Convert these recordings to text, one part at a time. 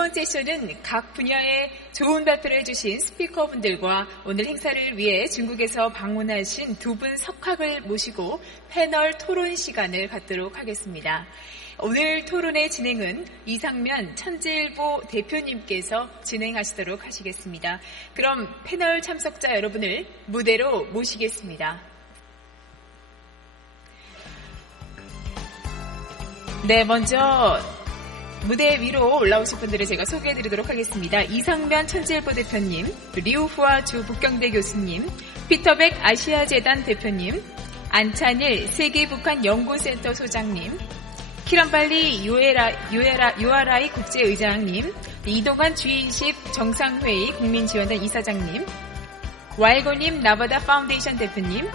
이번 세션은 각 분야의 좋은 발표를 해주신 스피커분들과 오늘 행사를 위해 중국에서 방문하신 두 분 석학을 모시고 패널 토론 시간을 갖도록 하겠습니다. 오늘 토론의 진행은 이상면 천재일보 대표님께서 진행하시도록 하시겠습니다. 그럼 패널 참석자 여러분을 무대로 모시겠습니다. 네, 먼저 무대 위로 올라오실 분들을 제가 소개해드리도록 하겠습니다. 이상면 천재일보 대표님, 리우후아 주 북경대 교수님, 피터백 아시아재단 대표님, 안찬일 세계북한연구센터 소장님, 키란발리 유아라이 국제의장님, 이동환 G20 정상회의 국민지원단 이사장님, 와일고님 나바다 파운데이션 대표님,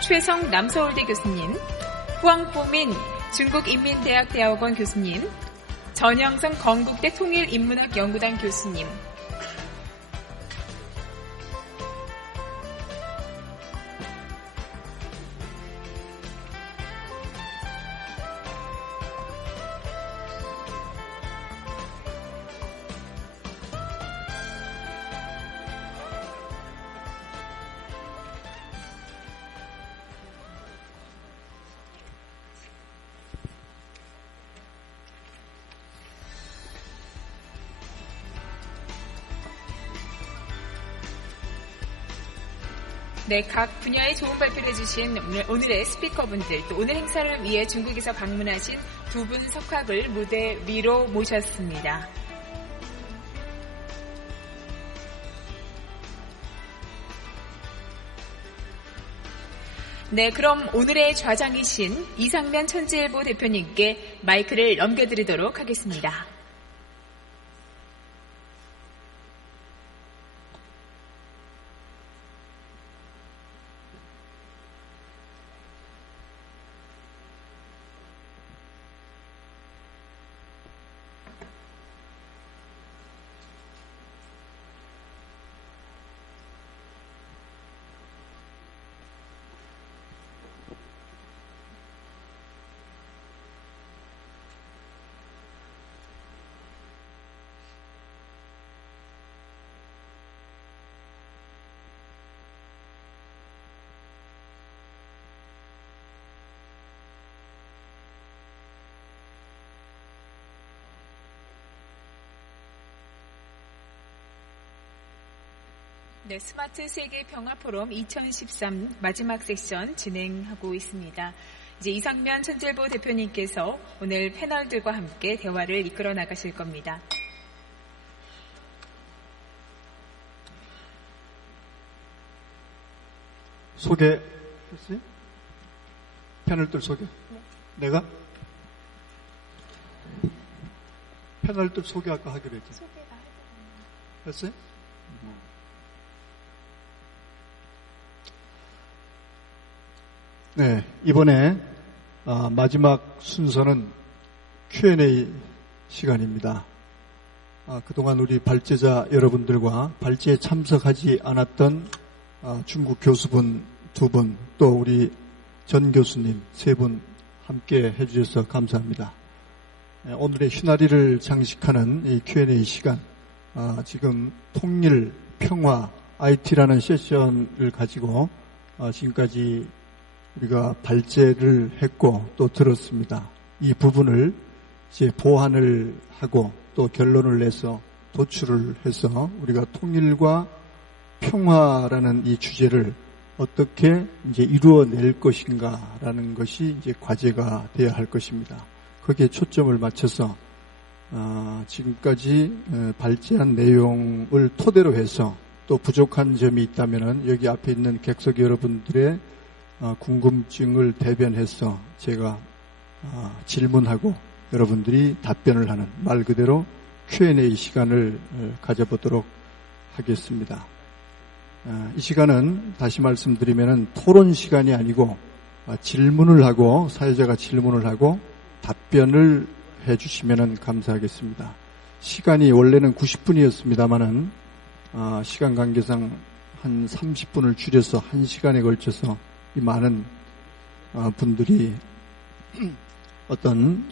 최성 남서울대 교수님, 후앙포민 중국인민대학 대학원 교수님, 전영성 건국대 통일인문학연구단 교수님, 네, 각 분야의 좋은 발표를 해주신 오늘의 스피커분들, 또 오늘 행사를 위해 중국에서 방문하신 두 분 석학을 무대 위로 모셨습니다. 네, 그럼 오늘의 좌장이신 이상면 천재일보 대표님께 마이크를 넘겨드리도록 하겠습니다. 네, 스마트 세계 평화 포럼 2013 마지막 세션 진행하고 있습니다. 이제 이상면 천재일보 대표님께서 오늘 패널들과 함께 대화를 이끌어 나가실 겁니다. 소개했어요? 패널들 소개? 네. 내가? 패널들 소개 아까 하기로 했지? 소개가 했어요? 네, 이번에 마지막 순서는 Q&A 시간입니다. 그동안 우리 발제자 여러분들과 발제에 참석하지 않았던 중국 교수분 두 분, 또 우리 전 교수님 세 분 함께 해주셔서 감사합니다. 오늘의 휘나리를 장식하는 이 Q&A 시간, 지금 통일, 평화, IT라는 세션을 가지고 지금까지 우리가 발제를 했고 또 들었습니다. 이 부분을 이제 보완을 하고 또 결론을 내서 도출을 해서 우리가 통일과 평화라는 이 주제를 어떻게 이제 이루어낼 것인가라는 것이 이제 과제가 되어야 할 것입니다. 거기에 초점을 맞춰서 지금까지 발제한 내용을 토대로 해서 또 부족한 점이 있다면은 여기 앞에 있는 객석 여러분들의 궁금증을 대변해서 제가 질문하고 여러분들이 답변을 하는 말 그대로 Q&A 시간을 가져보도록 하겠습니다. 이 시간은 다시 말씀드리면은 토론 시간이 아니고 질문을 하고 사회자가 질문을 하고 답변을 해주시면 감사하겠습니다. 시간이 원래는 90분이었습니다만은 시간 관계상 한 30분을 줄여서 1시간에 걸쳐서 이 많은 분들이 어떤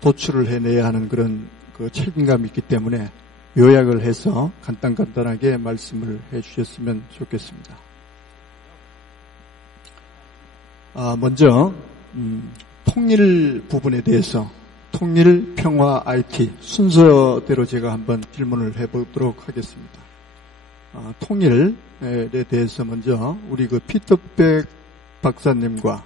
도출을 해내야 하는 그런 그 책임감이 있기 때문에 요약을 해서 간단하게 말씀을 해주셨으면 좋겠습니다. 먼저 통일 부분에 대해서 통일, 평화, IT 순서대로 제가 한번 질문을 해보도록 하겠습니다. 통일에 대해서 먼저 우리 그 피터백 박사님과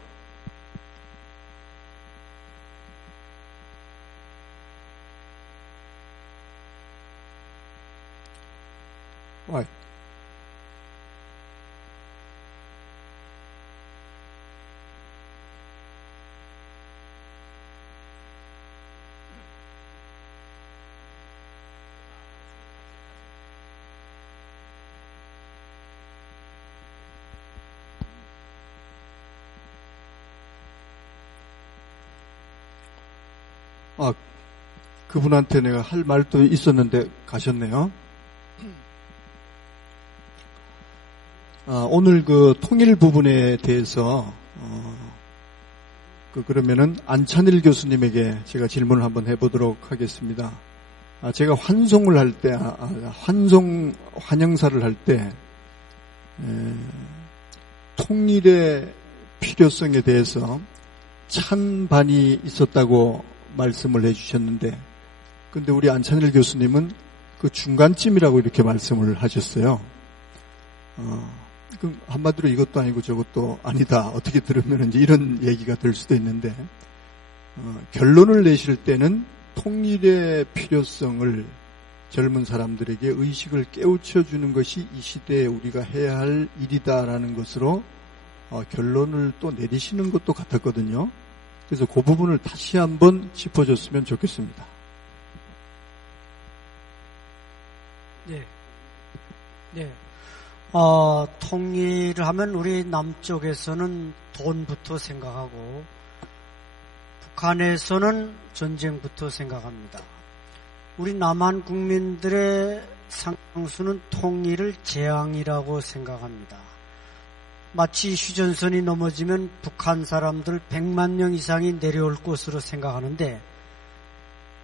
그분한테 내가 할 말도 있었는데 가셨네요. 오늘 그 통일 부분에 대해서 그러면은 안찬일 교수님에게 제가 질문을 한번 해보도록 하겠습니다. 제가 환송을 할 때, 환영사를 할 때 통일의 필요성에 대해서 찬반이 있었다고 말씀을 해주셨는데, 근데 우리 안찬일 교수님은 그 중간쯤이라고 이렇게 말씀을 하셨어요. 그 한마디로 이것도 아니고 저것도 아니다. 어떻게 들으면 이제 이런 얘기가 될 수도 있는데, 결론을 내실 때는 통일의 필요성을 젊은 사람들에게 의식을 깨우쳐 주는 것이 이 시대에 우리가 해야 할 일이다라는 것으로 결론을 또 내리시는 것도 같았거든요. 그래서 그 부분을 다시 한번 짚어줬으면 좋겠습니다. 네. 통일을 하면 우리 남쪽에서는 돈부터 생각하고 북한에서는 전쟁부터 생각합니다. 우리 남한 국민들의 상당수는 통일을 재앙이라고 생각합니다. 마치 휴전선이 넘어지면 북한 사람들 100만 명 이상이 내려올 것으로 생각하는데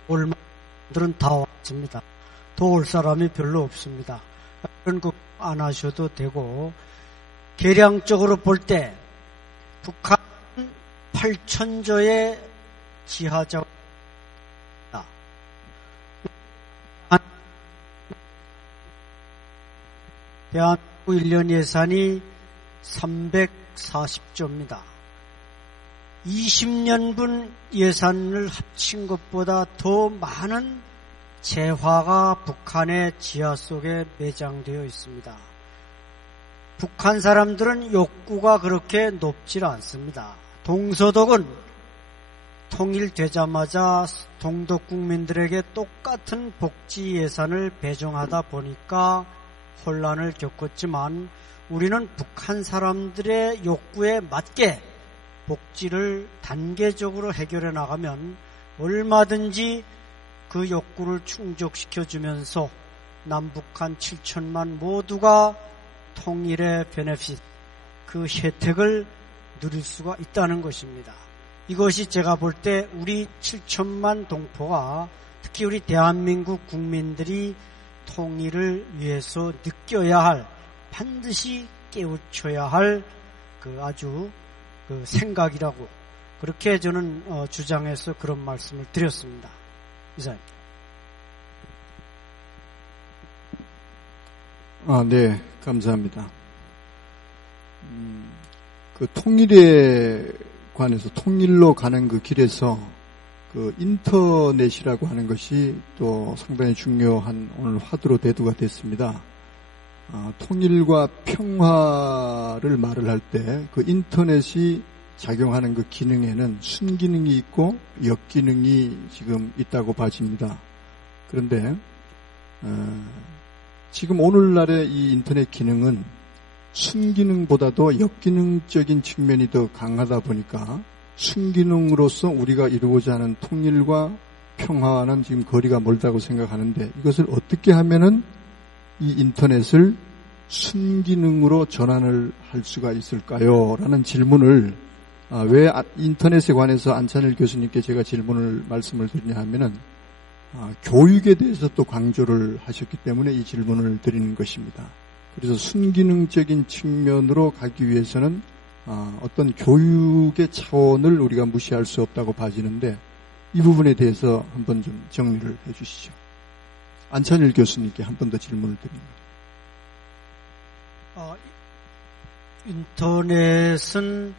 올마들은 다 왔습니다. 더 올 사람이 별로 없습니다. 그런 거 안 하셔도 되고, 계량적으로 볼 때 북한 8,000조의 지하자원, 대한민국 1년 예산이 340조입니다. 20년분 예산을 합친 것보다 더 많은 재화가 북한의 지하 속에 매장되어 있습니다. 북한 사람들은 욕구가 그렇게 높질 않습니다. 동서독은 통일되자마자 동독 국민들에게 똑같은 복지 예산을 배정하다 보니까 혼란을 겪었지만, 우리는 북한 사람들의 욕구에 맞게 복지를 단계적으로 해결해 나가면 얼마든지 그 욕구를 충족시켜주면서 남북한 7천만 모두가 통일의 베네핏, 그 혜택을 누릴 수가 있다는 것입니다. 이것이 제가 볼 때 우리 7천만 동포가, 특히 우리 대한민국 국민들이 통일을 위해서 느껴야 할, 반드시 깨우쳐야 할 그 아주 그 생각이라고, 그렇게 저는 주장해서 그런 말씀을 드렸습니다. 이사님. 네, 감사합니다. 그 통일에 관해서, 통일로 가는 그 길에서 그 인터넷이라고 하는 것이 또 상당히 중요한 오늘 화두로 대두가 됐습니다. 통일과 평화를 말을 할 때 그 인터넷이 작용하는 그 기능에는 순기능이 있고 역기능이 지금 있다고 봐집니다. 그런데 지금 오늘날의 이 인터넷 기능은 순기능보다도 역기능적인 측면이 더 강하다 보니까 순기능으로서 우리가 이루고자 하는 통일과 평화와는 지금 거리가 멀다고 생각하는데, 이것을 어떻게 하면은 이 인터넷을 순기능으로 전환을 할 수가 있을까요? 라는 질문을, 왜 인터넷에 관해서 안찬일 교수님께 제가 말씀을 드리냐 하면은, 교육에 대해서 또 강조를 하셨기 때문에 이 질문을 드리는 것입니다. 그래서 순기능적인 측면으로 가기 위해서는 어떤 교육의 차원을 우리가 무시할 수 없다고 봐지는데 이 부분에 대해서 한번 좀 정리를 해 주시죠. 안찬일 교수님께 한 번 더 질문을 드립니다. 인터넷은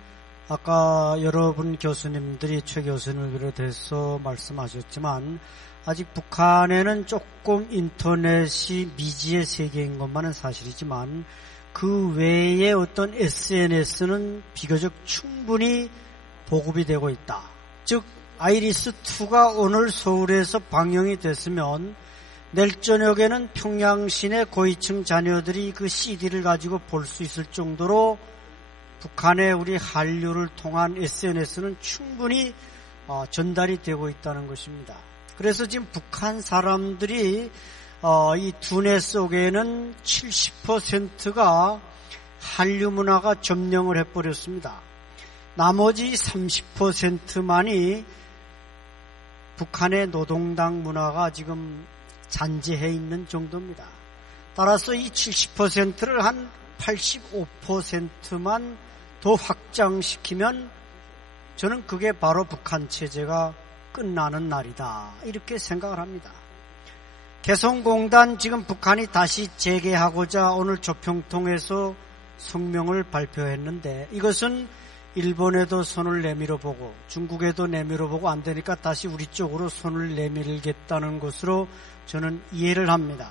아까 여러분 교수님들이 최 교수님을 비롯해서 말씀하셨지만 아직 북한에는 조금 인터넷이 미지의 세계인 것만은 사실이지만 그 외에 어떤 SNS는 비교적 충분히 보급이 되고 있다. 즉 아이리스2가 오늘 서울에서 방영이 됐으면 내일 저녁에는 평양 시내 고위층 자녀들이 그 CD를 가지고 볼 수 있을 정도로 북한의 우리 한류를 통한 SNS는 충분히 전달이 되고 있다는 것입니다. 그래서 지금 북한 사람들이 이 두뇌 속에는 70%가 한류 문화가 점령을 해버렸습니다. 나머지 30%만이 북한의 노동당 문화가 지금 잔재해 있는 정도입니다. 따라서 이 70%를 한 85%만 더 확장시키면 저는 그게 바로 북한 체제가 끝나는 날이다. 이렇게 생각을 합니다. 개성공단 지금 북한이 다시 재개하고자 오늘 조평통에서 성명을 발표했는데 이것은 일본에도 손을 내밀어 보고 중국에도 내밀어 보고 안 되니까 다시 우리 쪽으로 손을 내밀겠다는 것으로 저는 이해를 합니다.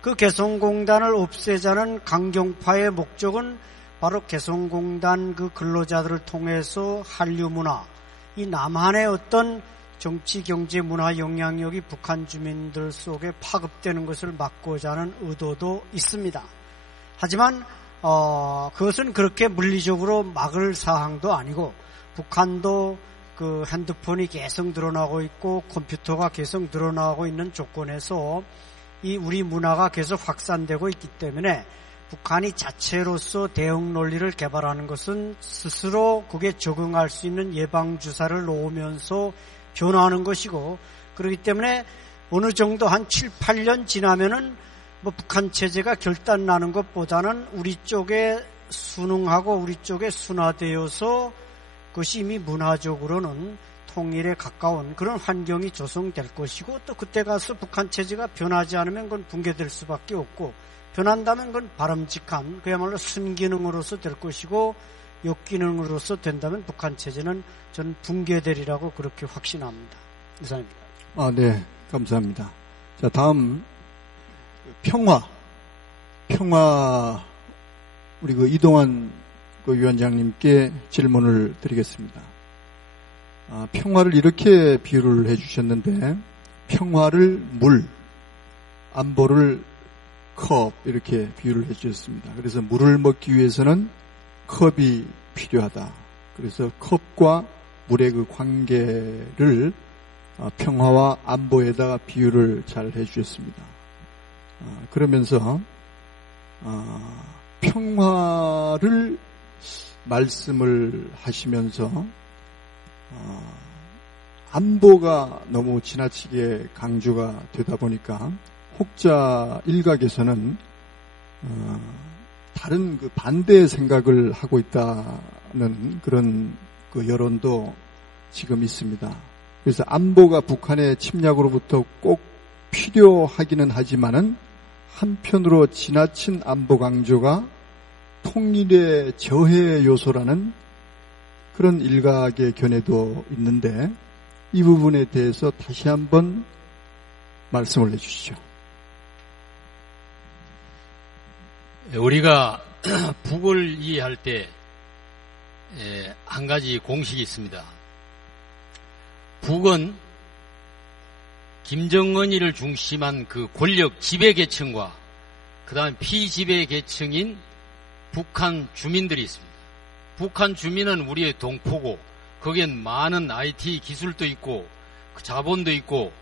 그 개성공단을 없애자는 강경파의 목적은 바로 개성공단 그 근로자들을 통해서 한류 문화, 이 남한의 어떤 정치, 경제, 문화 영향력이 북한 주민들 속에 파급되는 것을 막고자 하는 의도도 있습니다. 하지만 그것은 그렇게 물리적으로 막을 사항도 아니고 북한도 그 핸드폰이 계속 늘어나고 있고 컴퓨터가 계속 늘어나고 있는 조건에서 이 우리 문화가 계속 확산되고 있기 때문에 북한이 자체로서 대응 논리를 개발하는 것은 스스로 그게 적응할 수 있는 예방주사를 놓으면서 변화하는 것이고 그렇기 때문에 어느 정도 한 7, 8년 지나면은 북한 체제가 결단 나는 것보다는 우리 쪽에 순응하고 우리 쪽에 순화되어서 그것이 이미 문화적으로는 통일에 가까운 그런 환경이 조성될 것이고 또 그때 가서 북한 체제가 변하지 않으면 그건 붕괴될 수밖에 없고 변한다면 그건 바람직한 그야말로 순기능으로서 될 것이고 역기능으로서 된다면 북한 체제는 저는 붕괴되리라고 그렇게 확신합니다. 이상입니다. 네, 감사합니다. 자, 다음 평화 우리 그 이동환 그 위원장님께 질문을 드리겠습니다. 평화를 이렇게 비유를 해주셨는데 평화를 물, 안보를 컵 이렇게 비유를 해주셨습니다. 그래서 물을 먹기 위해서는 컵이 필요하다. 그래서 컵과 물의 그 관계를 평화와 안보에다가 비유를 잘 해주셨습니다. 그러면서 평화를 말씀을 하시면서 안보가 너무 지나치게 강조가 되다 보니까 혹자 일각에서는 다른 그 반대의 생각을 하고 있다는 그런 그 여론도 지금 있습니다. 그래서 안보가 북한의 침략으로부터 꼭 필요하기는 하지만은 한편으로 지나친 안보 강조가 통일의 저해 요소라는 그런 일각의 견해도 있는데 이 부분에 대해서 다시 한번 말씀을 해주시죠. 우리가 북을 이해할 때 한 가지 공식이 있습니다. 북은 김정은이를 중심한 그 권력 지배 계층과 그 다음 피지배 계층인 북한 주민들이 있습니다. 북한 주민은 우리의 동포고 거기엔 많은 IT 기술도 있고 그 자본도 있고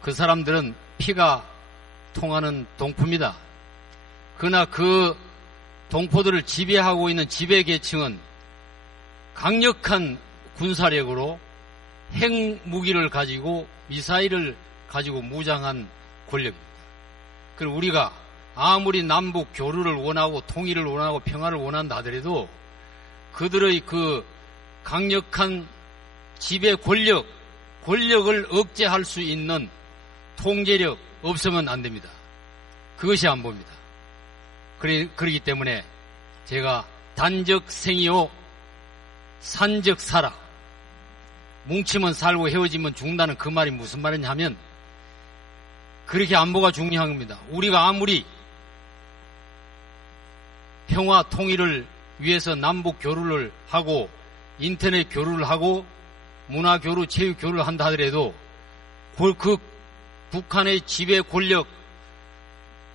그 사람들은 피가 통하는 동포입니다. 그러나 그 동포들을 지배하고 있는 지배 계층은 강력한 군사력으로 핵무기를 가지고 미사일을 가지고 무장한 권력입니다. 그리고 우리가 아무리 남북 교류를 원하고 통일을 원하고 평화를 원한다 하더라도 그들의 그 강력한 지배 권력을 억제할 수 있는 통제력 없으면 안 됩니다. 그것이 안보입니다. 그렇기 때문에 제가 단적 생이요 산적 살아, 뭉치면 살고 헤어지면 죽는다는 그 말이 무슨 말이냐 하면 그렇게 안보가 중요한 겁니다. 우리가 아무리 평화 통일을 위해서 남북 교류를 하고 인터넷 교류를 하고 문화 교류, 체육 교류를 한다 하더라도 그 북한의 지배 권력,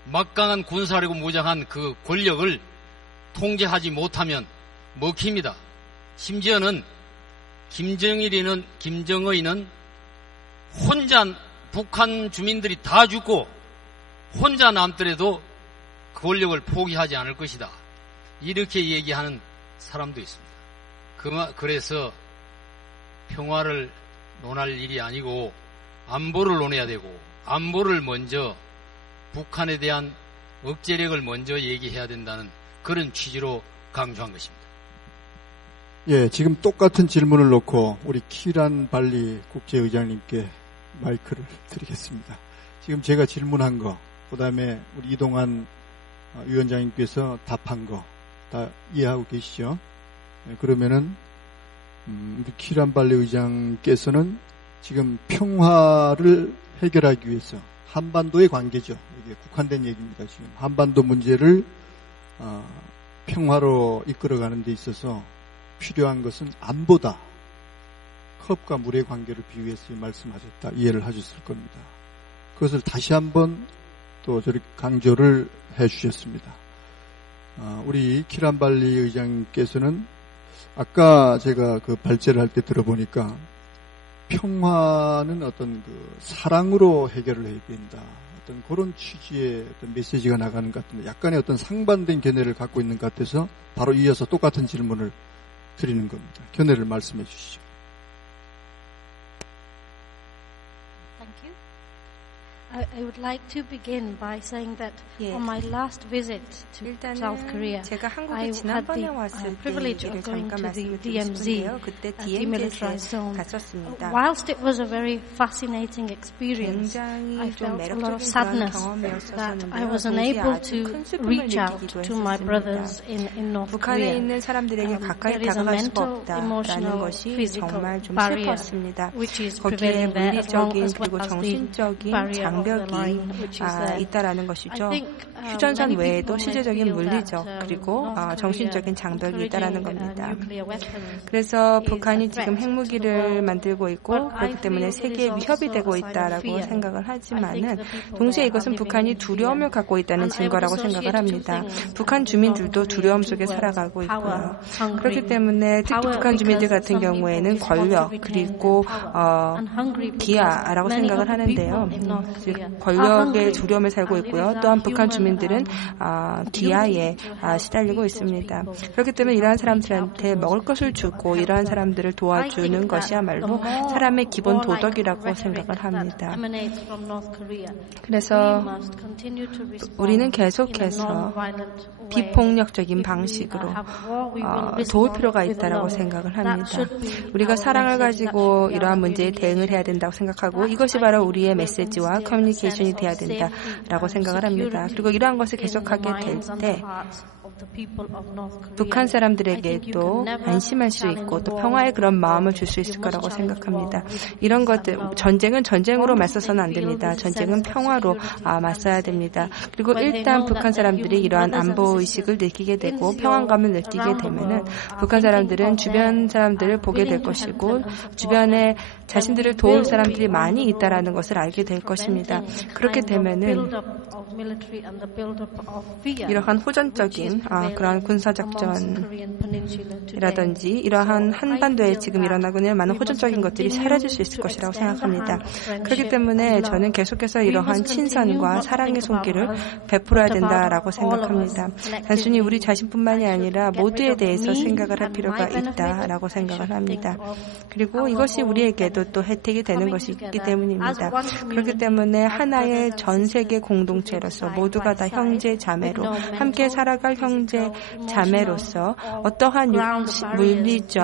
막강한 군사력으로 무장한 그 권력을 통제하지 못하면 먹힙니다. 심지어는 김정의는 혼자 북한 주민들이 다 죽고 혼자 남더라도 그 권력을 포기하지 않을 것이다. 이렇게 얘기하는 사람도 있습니다. 그래서 평화를 논할 일이 아니고 안보를 논해야 되고 안보를 먼저 북한에 대한 억제력을 먼저 얘기해야 된다는 그런 취지로 강조한 것입니다. 예, 지금 똑같은 질문을 놓고 우리 키란 발리 국제의장님께 마이크를 드리겠습니다. 지금 제가 질문한 거, 그 다음에 우리 이동환 위원장님께서 답한 거 다 이해하고 계시죠? 예, 그러면은 우리 키란 발리 의장께서는 지금 평화를 해결하기 위해서 한반도의 관계죠. 이게 국한된 얘기입니다. 지금 한반도 문제를 평화로 이끌어가는 데 있어서 필요한 것은 안보다. 컵과 물의 관계를 비유해서 말씀하셨다. 이해를 하셨을 겁니다. 그것을 다시 한번 또 저렇게 강조를 해 주셨습니다. 우리 키란발리 의장께서는 아까 제가 그 발제를 할 때 들어보니까 평화는 어떤 그 사랑으로 해결을 해야 된다. 어떤 그런 취지의 어떤 메시지가 나가는 것 같은데 약간의 어떤 상반된 견해를 갖고 있는 것 같아서 바로 이어서 똑같은 질문을 드리는 겁니다. 견해를 말씀해 주시죠. I would like to begin by saying that on my last visit to South Korea, 제가 한국에 I had 지난번에 the 왔을 때 privilege 일을 of going 잠깐 to the 말씀을 드리고 DMZ, 싶은데요. 그때 demilitarized DMZ에 zone. 갔었습니다. Whilst it was a very fascinating experience, 굉장히 I 좀 felt a lot of 매력적인 그런 sadness that I 경험이었었는데요. was 동시에 unable 아주 to 큰 슬픔을 reach out 느끼기도 to my 했었습니다. brothers in North 북한에 Korea. 있는 사람들에게 가까이 There is a 다가갈 수가 mental, 없다라는 emotional, 것이 physical 정말 좀 barrier, 슬펐습니다. which is 거기에 prevailing there, as well 물리적인 as 그리고 the 정신적인 barrier of the 장벽이 line, which is there. 있다라는 것이죠. I think, 휴전선 many 외에도 people may 실제적인 feel 물리적 that, 그리고 North 정신적인 Korea 장벽이 있다라는 encouraging, 겁니다. nuclear weapons 그래서 is 북한이 a 지금 threat to the 핵무기를 world. 만들고 있고 But I 그렇기 때문에 feel it 세계에 is 위협이 also 되고 a sign of 있다라고 fear. 생각을 I think 하지만은 the people 동시에 there 이것은 are 북한이 living in 두려움을 fear. 갖고 있다는 And I would 증거라고 생각을 associate 합니다. two things 북한 with 주민들도 North 두려움 Korea, 속에 two words, 살아가고 있고요. power, hungry. 그렇기 때문에 특히 Power 북한 주민들 because 같은 some 경우에는 people just want to 권력 retain 그리고 their power. And hungry because 기아라고 many 생각을 of the 하는데요. people in North 즉 Korea are 권력의 hungry. 두려움에 살고 And it 있고요. is 또한 our 북한 human, 주민들은 기아에 duty to help 시달리고 feed those 있습니다. people. 그렇기 때문에 We 이러한 have to reach out 사람들한테 to those 먹을 것을 people 주고 and help 이러한 them. 사람들을 I 도와주는 think that 것이야말로 the more 사람의 기본 warlike 도덕이라고 rhetoric 생각을 that 합니다. emanates from North Korea, 그래서 we must continue to respond 우리는 in a 계속해서 non-violent way. 비폭력적인 If we 방식으로 have war, we will 도울 respond 필요가 with 있다라고 love. 생각을 That 합니다. should be 우리가 our 사랑을 message. That 가지고 should be 이러한 our 문제에 대응을 해야 된다고 생각하고 이것이 바로 우리의 메시지와 커뮤니케이션이 돼야 된다라고 생각을 합니다. 그리고 이러한 것을 계속하게 될 때 북한 사람들에게도 안심할 수 있고 또 평화의 그런 마음을 줄 수 있을 거라고 생각합니다. 이런 것들, 전쟁은 전쟁으로 맞서서는 안 됩니다. 전쟁은 평화로 맞서야 됩니다. 그리고 일단 북한 사람들이 이러한 안보의식을 느끼게 되고 평안감을 느끼게 되면은 북한 사람들은 주변 사람들을 보게 될 것이고 주변에 자신들을 도울 사람들이 많이 있다라는 것을 알게 될 것입니다. 그렇게 되면은 이러한 호전적인 그런 군사작전이라든지 이러한 한반도에 지금 일어나고 있는 많은 호전적인 것들이 사라질 수 있을 것이라고 생각합니다. 그렇기 때문에 저는 계속해서 이러한 친선과 사랑의 손길을 베풀어야 된다라고 생각합니다. 단순히 우리 자신뿐만이 아니라 모두에 대해서 생각을 할 필요가 있다라고 생각을 합니다. 그리고 이것이 우리에게도 또 혜택이 되는 것이기 때문입니다. 그렇기 때문에 하나의 전 세계 공동체로서 모두가 다 형제 자매로 함께 살아갈 형제 자매로서 어떠한 물리적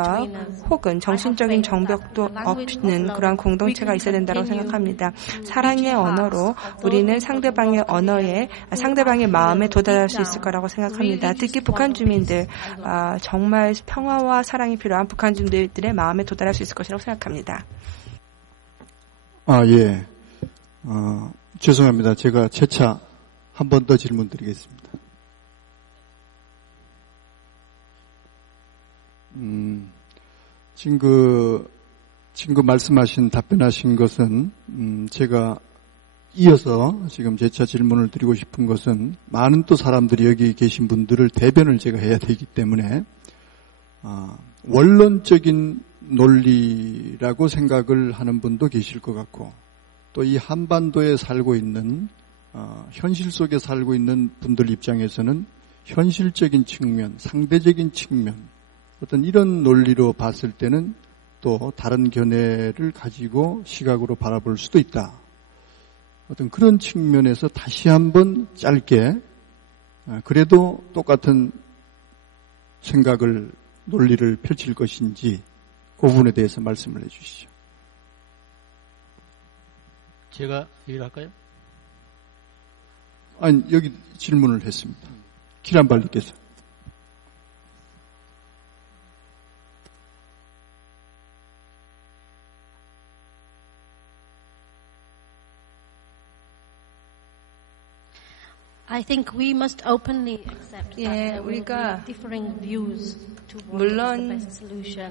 혹은 정신적인 정벽도 없는 그러한 공동체가 있어야 된다고 생각합니다. 사랑의 언어로 우리는 상대방의 마음에 도달할 수 있을 거라고 생각합니다. 특히 북한 주민들 정말 평화와 사랑이 필요한 북한 주민들의 마음에 도달할 수 있을 것이라고 생각합니다. 예. 죄송합니다. 제가 재차 한 번 더 질문 드리겠습니다. 지금 말씀하신 답변하신 것은 제가 이어서 지금 재차 질문을 드리고 싶은 것은 많은 또 사람들이 여기 계신 분들을 대변을 제가 해야 되기 때문에 원론적인 논리라고 생각을 하는 분도 계실 것 같고 또 이 한반도에 살고 있는 현실 속에 살고 있는 분들 입장에서는 현실적인 측면, 상대적인 측면 어떤 이런 논리로 봤을 때는 또 다른 견해를 가지고 시각으로 바라볼 수도 있다. 어떤 그런 측면에서 다시 한번 짧게 그래도 똑같은 생각을 논리를 펼칠 것인지 그 부분에 대해서 말씀을 해 주시죠. 제가 얘기를 할까요? 아니, 여기 질문을 했습니다. 기란발리께서. I think we must openly accept that 우리가 differing views 물론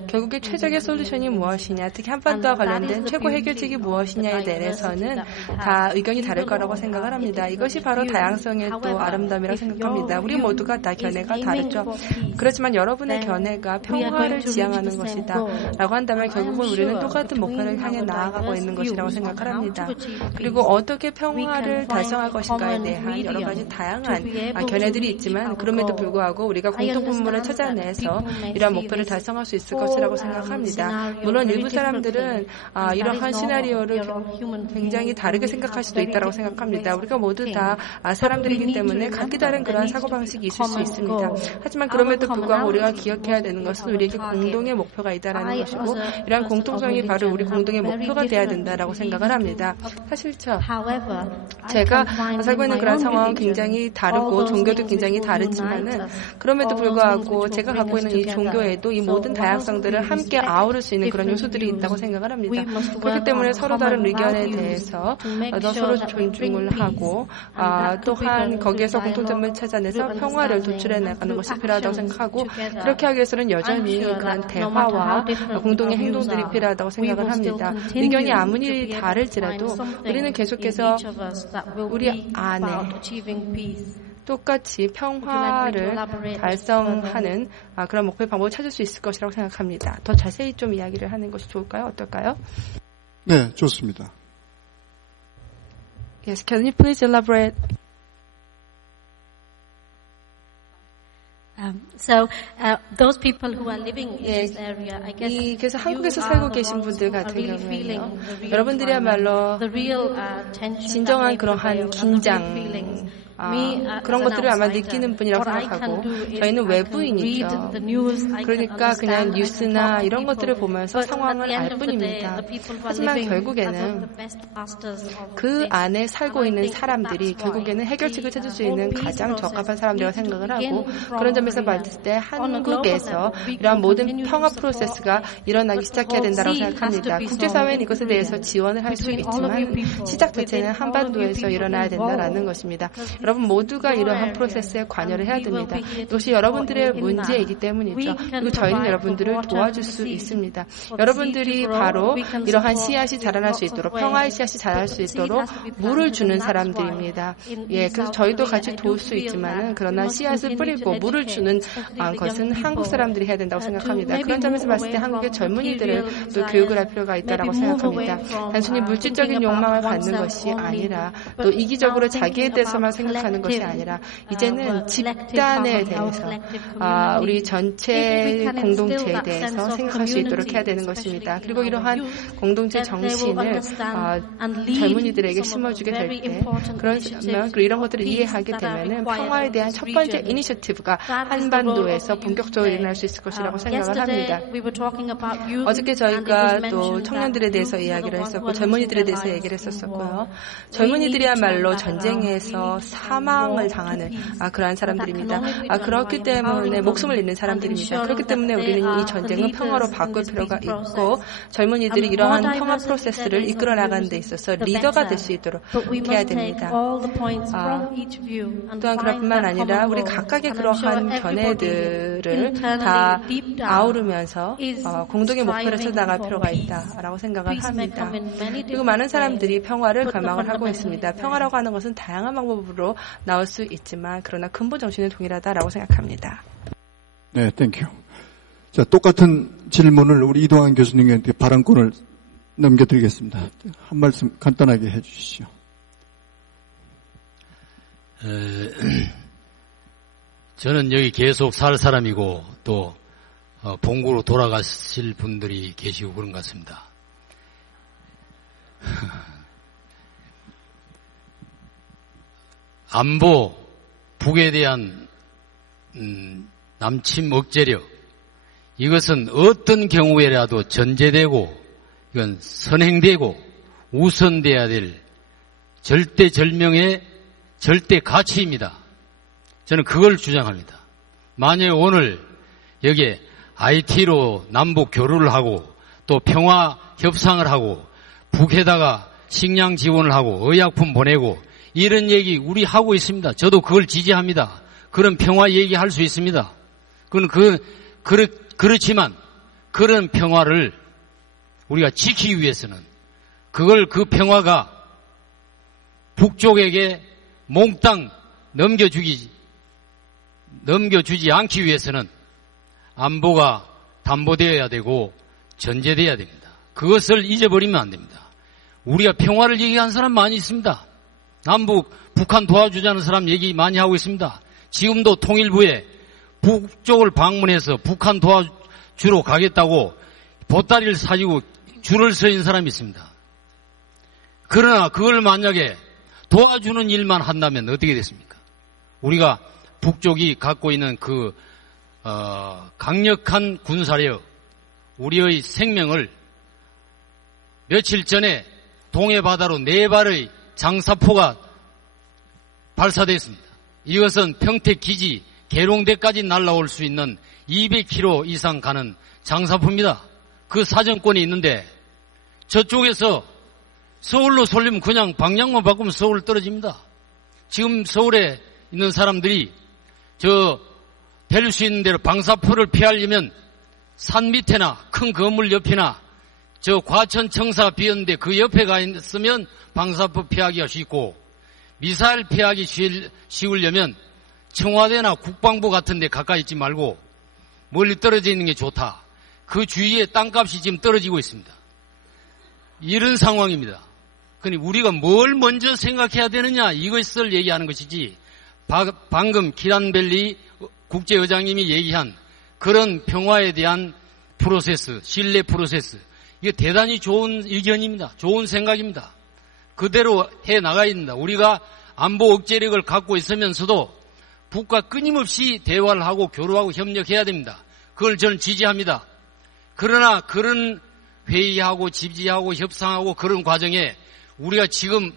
결국에 최적의 솔루션이 무엇이냐, 특히 한반도와 관련된 최고 해결책이 무엇이냐에 대해서는 다 의견이 다를 거라고 생각을 합니다. 이것이 바로 다양성의 또 아름다움이라고 생각합니다. 우리 모두가 다 견해가 다르죠. 그렇지만 여러분의 견해가 평화를 지향하는 것이다 라고 한다면 결국은 우리는 똑같은 목표를 향해 나아가고 있는 것이라고 생각을 합니다. 그리고 어떻게 평화를 달성할 것인가에 대한 여러 가지 다양한 견해들이 있지만 그럼에도 불구하고 우리가 공통분모를 찾아내서 이러한 목표를 달성할 수 있을 것이라고 생각합니다. 물론 일부 사람들은 이러한 시나리오를 굉장히 다르게 생각할 수도 있다고 생각합니다. 우리가 모두 다 사람들이기 때문에 각기 다른 그러한 사고방식이 있을 수 있습니다. 하지만 그럼에도 불구하고 우리가 기억해야 되는 것은 우리에게 공동의 목표가 있다는 것이고 이러한 공통성이 바로 우리 공동의 목표가 되어야 된다고 생각을 합니다. 사실죠. 제가 살고 있는 그런 상황은 굉장히 다르고 종교도 굉장히 다르지만은 그럼에도 불구하고 제가 갖고 있는 이 종교에도 이 모든 다양성들을 함께 아우를 수 있는 그런 요소들이 있다고 생각을 합니다. 그렇기 때문에 서로 다른 의견에 대해서 서로 존중을 하고 또한 거기에서 공통점을 찾아내서 평화를 도출해 나가는 것이 필요하다고 생각하고 그렇게 하기 위해서는 여전히 그런 대화와 공동의 행동들이 필요하다고 생각을 합니다. 의견이 아무리 다를지라도 우리는 계속해서 우리 안에 똑같이 평화를 달성하는 그런 목표의 방법을 찾을 수 있을 것이라고 생각합니다. 더 자세히 좀 이야기를 하는 것이 좋을까요? 어떨까요? 네, 좋습니다. Yes, can you please elaborate? Those people who are living in this area, I guess 그래서 한국에서 살고 계신 분들 같은 경우에요. 여러분들이야말로 진정한 그러한 긴장 그런 것들을 아마 느끼는 분이라고 생각하고 저희는 외부인이죠. 그러니까 그냥 뉴스나 이런 것들을 보면서 상황을 알 뿐입니다. 하지만 결국에는 그 안에 살고 있는 사람들이 결국에는 해결책을 찾을 수 있는 가장 적합한 사람들이라고 생각을 하고 그런 점에서 봤을 때 한국에서 이러한 모든 평화 프로세스가 일어나기 시작해야 된다고 생각합니다. 국제사회는 이것에 대해서 지원을 할 수 있지만 시작 자체는 한반도에서 일어나야 된다는 것입니다. 여러분 모두가 이러한 프로세스에 관여를 해야 됩니다. 이것이 여러분들의 문제이기 때문이죠. 그리고 저희는 여러분들을 도와줄 수 있습니다. 여러분들이 바로 이러한 씨앗이 자라날 수 있도록, 평화의 씨앗이 자랄 수 있도록 물을 주는 사람들입니다. 예, 그래서 저희도 같이 도울 수 있지만은, 그러나 씨앗을 뿌리고 물을 주는 것은 한국 사람들이 해야 된다고 생각합니다. 그런 점에서 봤을 때 한국의 젊은이들을 또 교육을 할 필요가 있다고 생각합니다. 단순히 물질적인 욕망을 갖는 것이 아니라, 또 이기적으로 자기에 대해서만 생각하는 것이 아니라, 이제는 집단에 대해서, 우리 전체 공동체에 대해서 생각할 수 있도록 해야 되는 것입니다. 그리고 이러한 공동체 정신을 젊은이들에게 심어주게 될 때, 그러면 이런 것들을 이해하게 되면은 평화에 대한 첫 번째 이니셔티브가 한반도에서 본격적으로 일어날 수 있을 것이라고 생각을 합니다. 어저께 저희가 또 청년들에 대해서 이야기를 했었고, 젊은이들에 대해서 얘기를 했었고요. 젊은이들이야말로 전쟁에서 사망을 당하는 그러한 사람들입니다. 그렇기 때문에 목숨을 잃는 사람들입니다. 그렇기 때문에 우리는 이 전쟁을 평화로 바꿀 필요가 있고, 젊은이들이 이러한 평화 프로세스를 이끌어 나가는 데 있어서 리더가 될 수 있도록 해야 됩니다. 또한 그뿐만 아니라 우리 각각의 그러한 견해들을 다 아우르면서 공동의 목표를 찾아나갈 필요가 있다라고 생각을 합니다. 그리고 많은 사람들이 평화를 갈망을 하고 있습니다. 평화라고 하는 것은 다양한 방법으로 나올 수 있지만, 그러나 근본 정신은 동일하다라고 생각합니다. 네, 땡큐. 자, 똑같은 질문을 우리 이동환 교수님께 발언권을 넘겨드리겠습니다. 한 말씀 간단하게 해주시죠. 저는 여기 계속 살 사람이고, 또 본국으로 돌아가실 분들이 계시고 그런 것 같습니다. 안보, 북에 대한 남침 억제력, 이것은 어떤 경우에라도 전제되고, 이건 선행되고 우선돼야 될 절대절명의 절대 가치입니다. 저는 그걸 주장합니다. 만약에 오늘 여기에 IT로 남북 교류를 하고, 또 평화 협상을 하고, 북에다가 식량 지원을 하고, 의약품 보내고, 이런 얘기 우리 하고 있습니다. 저도 그걸 지지합니다. 그런 평화 얘기할 수 있습니다. 그렇지만 그런 평화를 우리가 지키기 위해서는, 그 평화가 북쪽에게 몽땅 넘겨주지 않기 위해서는 안보가 담보되어야 되고 전제되어야 됩니다. 그것을 잊어버리면 안 됩니다. 우리가 평화를 얘기한 사람 많이 있습니다. 남북, 북한 도와주자는 사람 얘기 많이 하고 있습니다. 지금도 통일부에 북쪽을 방문해서 북한 도와주러 가겠다고 보따리를 사지고 줄을 서 있는 사람이 있습니다. 그러나 그걸 만약에 도와주는 일만 한다면 어떻게 됐습니까? 우리가 북쪽이 갖고 있는 강력한 군사력, 우리의 생명을 며칠 전에 동해바다로 4발의 장사포가 발사됐습니다. 이것은 평택기지 계룡대까지 날아올 수 있는 200km 이상 가는 장사포입니다. 그 사정권이 있는데, 저쪽에서 서울로 쏠리면 그냥 방향만 바꾸면 서울 떨어집니다. 지금 서울에 있는 사람들이 될 수 있는 대로 방사포를 피하려면 산 밑에나 큰 건물 옆이나 과천 청사 비었는데 그 옆에 가 있으면 방사포 피하기가 쉽고, 미사일 피하기 쉬우려면 청와대나 국방부 같은 데 가까이 있지 말고 멀리 떨어져 있는 게 좋다. 그 주위에 땅값이 지금 떨어지고 있습니다. 이런 상황입니다. 그러니 우리가 뭘 먼저 생각해야 되느냐, 이것을 얘기하는 것이지, 방금 기란벨리 국제의장님이 얘기한 그런 평화에 대한 프로세스, 신뢰 프로세스, 이게 대단히 좋은 의견입니다. 좋은 생각입니다. 그대로 해 나가야 됩니다. 우리가 안보 억제력을 갖고 있으면서도 북과 끊임없이 대화를 하고 교류하고 협력해야 됩니다. 그걸 저는 지지합니다. 그러나 그런 회의하고 지지하고 협상하고 그런 과정에 우리가 지금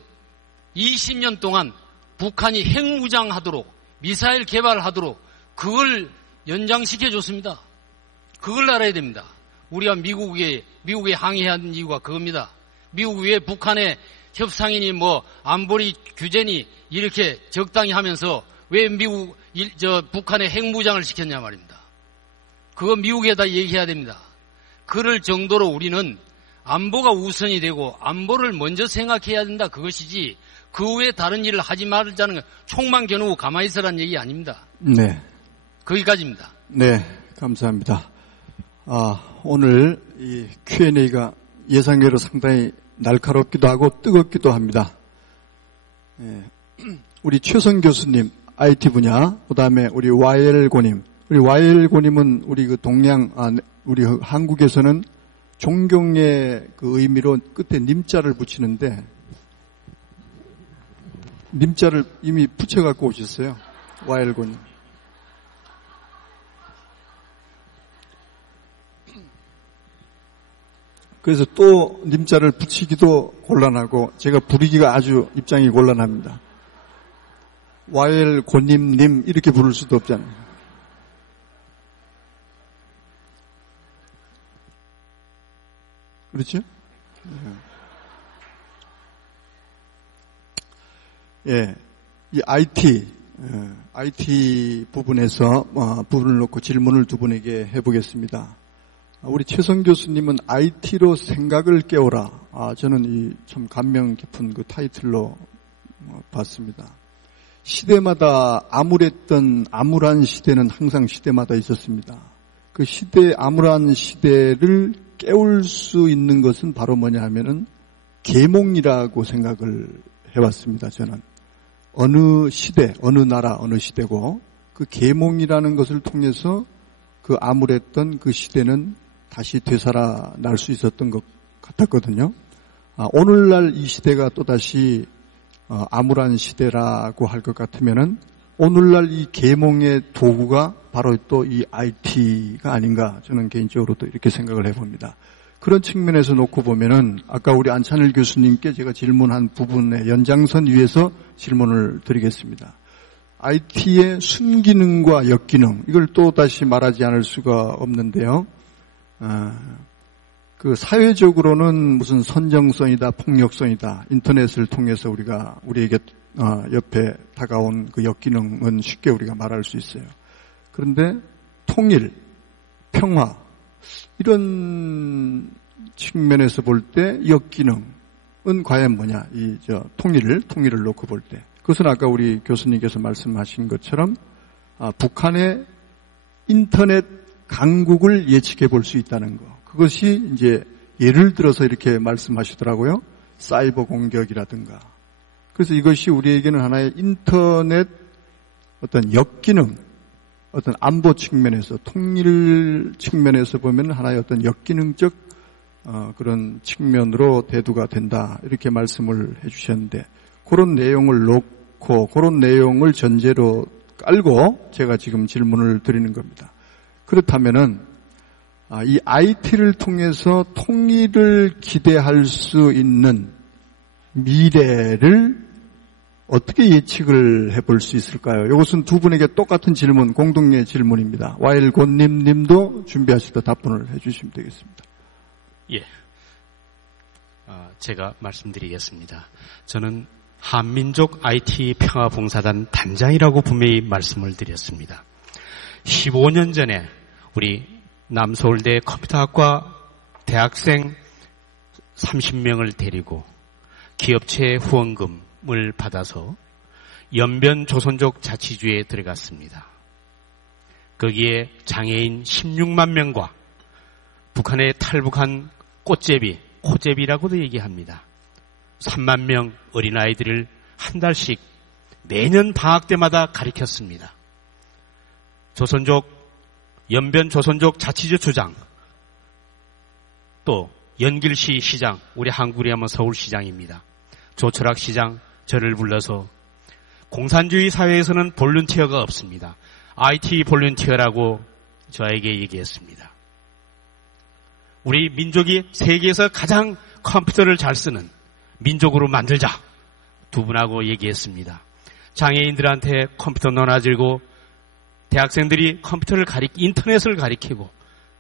20년 동안 북한이 핵무장하도록, 미사일 개발하도록 그걸 연장시켜줬습니다. 그걸 알아야 됩니다. 우리가 미국에 항의한 이유가 그겁니다. 미국이 왜 북한에 협상이니 뭐 안보리 규제니 이렇게 적당히 하면서 왜 북한에 핵무장을 시켰냐 말입니다. 그거 미국에다 얘기해야 됩니다. 그럴 정도로 우리는 안보가 우선이 되고 안보를 먼저 생각해야 된다 그것이지 그 후에 다른 일을 하지 말자는 건 총만 겨누고 가만히 있으라는 얘기 아닙니다. 네. 거기까지입니다. 네, 감사합니다. 오늘 이 Q&A가 예상외로 상당히 날카롭기도 하고 뜨겁기도 합니다. 우리 최선 교수님 IT 분야, 그다음에 우리 YL고님, 우리 YL고님은 우리 그 우리 한국에서는 존경의 그 의미로 끝에 님자를 붙이는데 님자를 이미 붙여갖고 오셨어요. YL고님. 그래서 또 님자를 붙이기도 곤란하고 제가 부르기가 아주 입장이 곤란합니다. YL고님, 님 이렇게 부를 수도 없잖아요. 그렇죠? 예, 이 IT 부분에서 부분을 놓고 질문을 두 분에게 해보겠습니다. 우리 최성 교수님은 IT로 생각을 깨워라. 저는 참 감명 깊은 그 타이틀로 봤습니다. 시대마다 암울한 시대는 항상 시대마다 있었습니다. 그 암울한 시대를 깨울 수 있는 것은 바로 뭐냐 하면은 계몽이라고 생각을 해왔습니다. 저는 어느 시대, 어느 나라, 어느 시대고 그 계몽이라는 것을 통해서 그 암울했던 그 시대는 다시 되살아날 수 있었던 것 같았거든요. 오늘날 이 시대가 또다시 암울한 시대라고 할 것 같으면은 오늘날 이 계몽의 도구가 바로 또 이 IT가 아닌가 저는 개인적으로도 이렇게 생각을 해봅니다. 그런 측면에서 놓고 보면은 아까 우리 안찬일 교수님께 제가 질문한 부분의 연장선 위에서 질문을 드리겠습니다. IT의 순기능과 역기능 이걸 또 다시 말하지 않을 수가 없는데요. 그 사회적으로는 무슨 선정성이다, 폭력성이다, 인터넷을 통해서 우리에게 옆에 다가온 그 역기능은 쉽게 우리가 말할 수 있어요. 그런데 통일, 평화 이런 측면에서 볼 때 역기능은 과연 뭐냐? 통일을 놓고 볼 때 그것은 아까 우리 교수님께서 말씀하신 것처럼 북한의 인터넷 강국을 예측해 볼 수 있다는 거. 그것이 이제 예를 들어서 이렇게 말씀하시더라고요. 사이버 공격이라든가. 그래서 이것이 우리에게는 하나의 인터넷 어떤 역기능, 어떤 안보 측면에서 통일 측면에서 보면 하나의 어떤 역기능적 그런 측면으로 대두가 된다. 이렇게 말씀을 해 주셨는데 그런 내용을 놓고 그런 내용을 전제로 깔고 제가 지금 질문을 드리는 겁니다. 그렇다면은 이 IT를 통해서 통일을 기대할 수 있는 미래를 어떻게 예측을 해볼 수 있을까요? 이것은 두 분에게 똑같은 질문, 공동의 질문입니다. 와일곤님 님도 준비하시다 답변을 해주시면 되겠습니다. 예, 제가 말씀드리겠습니다. 저는 한민족 IT 평화봉사단 단장이라고 분명히 말씀을 드렸습니다. 15년 전에 우리 남서울대 컴퓨터학과 대학생 30명을 데리고 기업체 후원금을 받아서 연변 조선족 자치주에 들어갔습니다. 거기에 장애인 16만 명과 북한에 탈북한 꽃제비, 코제비라고도 얘기합니다. 3만 명 어린아이들을 한 달씩 매년 방학 때마다 가르쳤습니다. 연변 조선족 자치주 주장, 또 연길시 시장, 우리 한국으로 하면 서울시장입니다. 조철학 시장 저를 불러서 공산주의 사회에서는 볼런티어가 없습니다. IT 볼런티어라고 저에게 얘기했습니다. 우리 민족이 세계에서 가장 컴퓨터를 잘 쓰는 민족으로 만들자. 두 분하고 얘기했습니다. 장애인들한테 컴퓨터 논아들고 대학생들이 인터넷을 가리키고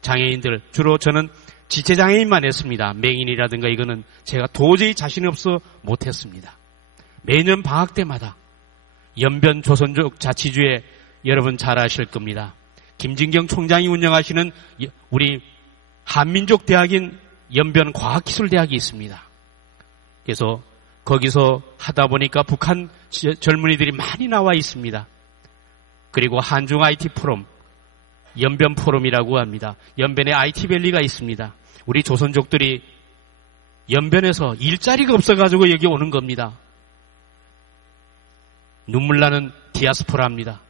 장애인들, 주로 저는 지체장애인만 했습니다. 맹인이라든가 이거는 제가 도저히 자신이 없어 못했습니다. 매년 방학 때마다 연변 조선족 자치주에 여러분 잘 아실 겁니다. 김진경 총장이 운영하시는 우리 한민족 대학인 연변 과학기술대학이 있습니다. 그래서 거기서 하다 보니까 북한 젊은이들이 많이 나와 있습니다. 그리고 한중 IT 포럼, 연변 포럼이라고 합니다. 연변에 IT밸리가 있습니다. 우리 조선족들이 연변에서 일자리가 없어가지고 여기 오는 겁니다. 눈물 나는 디아스포라입니다.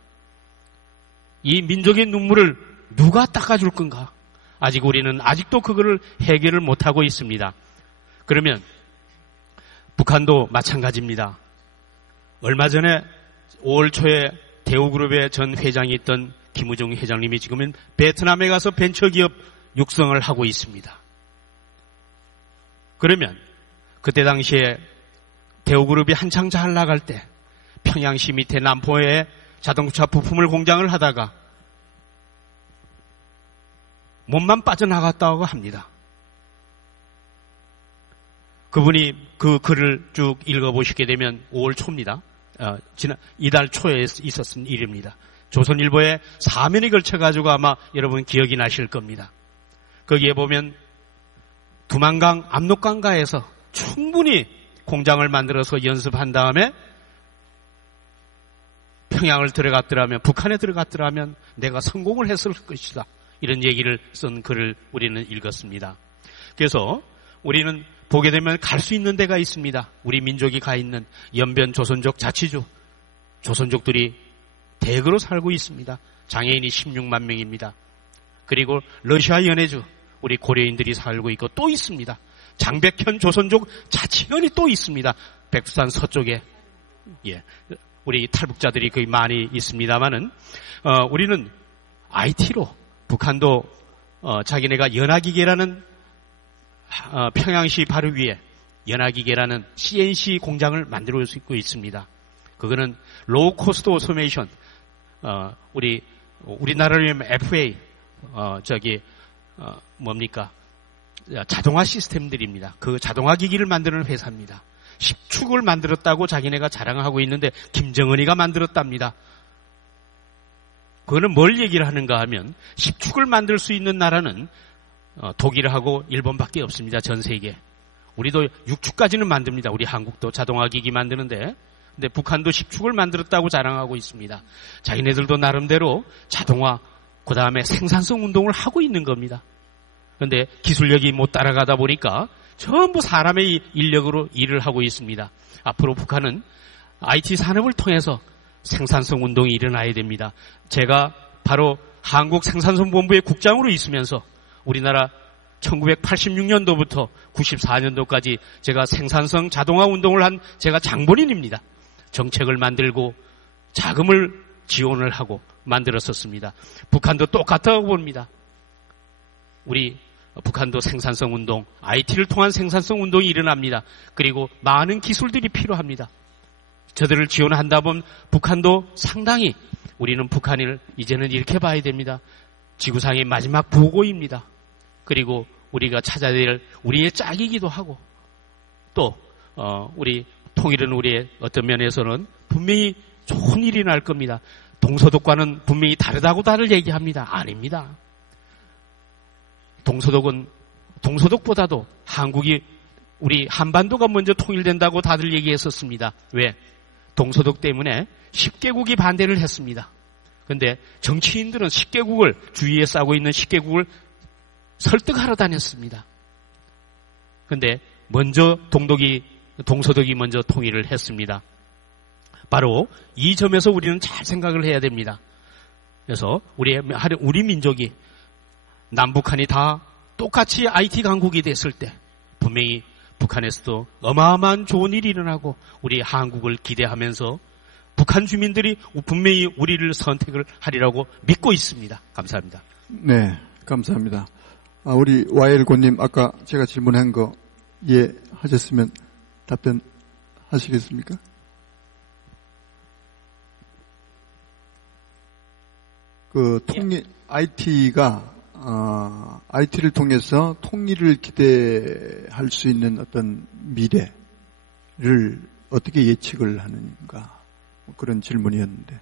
이 민족의 눈물을 누가 닦아줄 건가? 아직 우리는 아직도 그거를 해결을 못하고 있습니다. 그러면 북한도 마찬가지입니다. 얼마 전에 5월 초에 대우그룹의 전 회장이 있던 김우중 회장님이 지금은 베트남에 가서 벤처기업 육성을 하고 있습니다. 그러면 그때 당시에 대우그룹이 한창 잘 나갈 때 평양시 밑에 남포에 자동차 부품을 공장을 하다가 몸만 빠져나갔다고 합니다. 그분이 그 글을 쭉 읽어보시게 되면 5월 초입니다. 이달 초에 있었던 일입니다. 조선일보에 4면에 걸쳐가지고 아마 여러분 기억이 나실 겁니다. 거기에 보면 두만강 압록강가에서 충분히 공장을 만들어서 연습한 다음에 평양을 들어갔더라면, 북한에 들어갔더라면 내가 성공을 했을 것이다. 이런 얘기를 쓴 글을 우리는 읽었습니다. 그래서 우리는 보게 되면 갈 수 있는 데가 있습니다. 우리 민족이 가 있는 연변 조선족 자치주, 조선족들이 대거로 살고 있습니다. 장애인이 16만 명입니다. 그리고 러시아 연해주, 우리 고려인들이 살고 있고 또 있습니다. 장백현 조선족 자치현이 또 있습니다. 백두산 서쪽에. 예. 우리 탈북자들이 거의 많이 있습니다만은, 우리는 IT로, 북한도, 자기네가 연화기계라는, 평양시 바로 위에 연화기계라는 CNC 공장을 만들어 고 있습니다. 그거는 로우 코스트 오토메이션, 우리나라로 하면 FA, 뭡니까? 자동화 시스템들입니다. 그 자동화 기기를 만드는 회사입니다. 10축을 만들었다고 자기네가 자랑하고 있는데 김정은이가 만들었답니다. 그거는 뭘 얘기를 하는가 하면 10축을 만들 수 있는 나라는 독일하고 일본밖에 없습니다. 전 세계. 우리도 6축까지는 만듭니다. 우리 한국도 자동화 기기 만드는데, 근데 북한도 10축을 만들었다고 자랑하고 있습니다. 자기네들도 나름대로 자동화, 그 다음에 생산성 운동을 하고 있는 겁니다. 그런데 기술력이 못 따라가다 보니까 전부 사람의 인력으로 일을 하고 있습니다. 앞으로 북한은 IT 산업을 통해서 생산성 운동이 일어나야 됩니다. 제가 바로 한국생산성본부의 국장으로 있으면서 우리나라 1986년도부터 94년도까지 제가 생산성 자동화 운동을 한 제가 장본인입니다. 정책을 만들고 자금을 지원을 하고 만들었었습니다. 북한도 똑같다고 봅니다. 우리 북한도 생산성 운동, IT를 통한 생산성 운동이 일어납니다. 그리고 많은 기술들이 필요합니다. 저들을 지원한다 보면 북한도 상당히, 우리는 북한을 이제는 이렇게 봐야 됩니다. 지구상의 마지막 보고입니다. 그리고 우리가 찾아야 될 우리의 짝이기도 하고, 또 우리 통일은 우리의 어떤 면에서는 분명히 좋은 일이 날 겁니다. 동서독과는 분명히 다르다고 다들 얘기합니다. 아닙니다. 동서독보다도 한국이, 우리 한반도가 먼저 통일된다고 다들 얘기했었습니다. 왜? 동서독 때문에 10개국이 반대를 했습니다. 그런데 정치인들은 10개국을, 주위에 싸고 있는 10개국을 설득하러 다녔습니다. 그런데 먼저 동서독이 먼저 통일을 했습니다. 바로 이 점에서 우리는 잘 생각을 해야 됩니다. 그래서 우리 민족이, 남북한이 다 똑같이 IT 강국이 됐을 때 분명히 북한에서도 어마어마한 좋은 일이 일어나고 우리 한국을 기대하면서 북한 주민들이 분명히 우리를 선택을 하리라고 믿고 있습니다. 감사합니다. 네, 감사합니다. 우리 와일고님, 아까 제가 질문한 거 이해하셨으면 답변하시겠습니까? 그 통일 IT가 IT를 통해서 통일을 기대할 수 있는 어떤 미래를 어떻게 예측을 하는가, 그런 질문이었는데.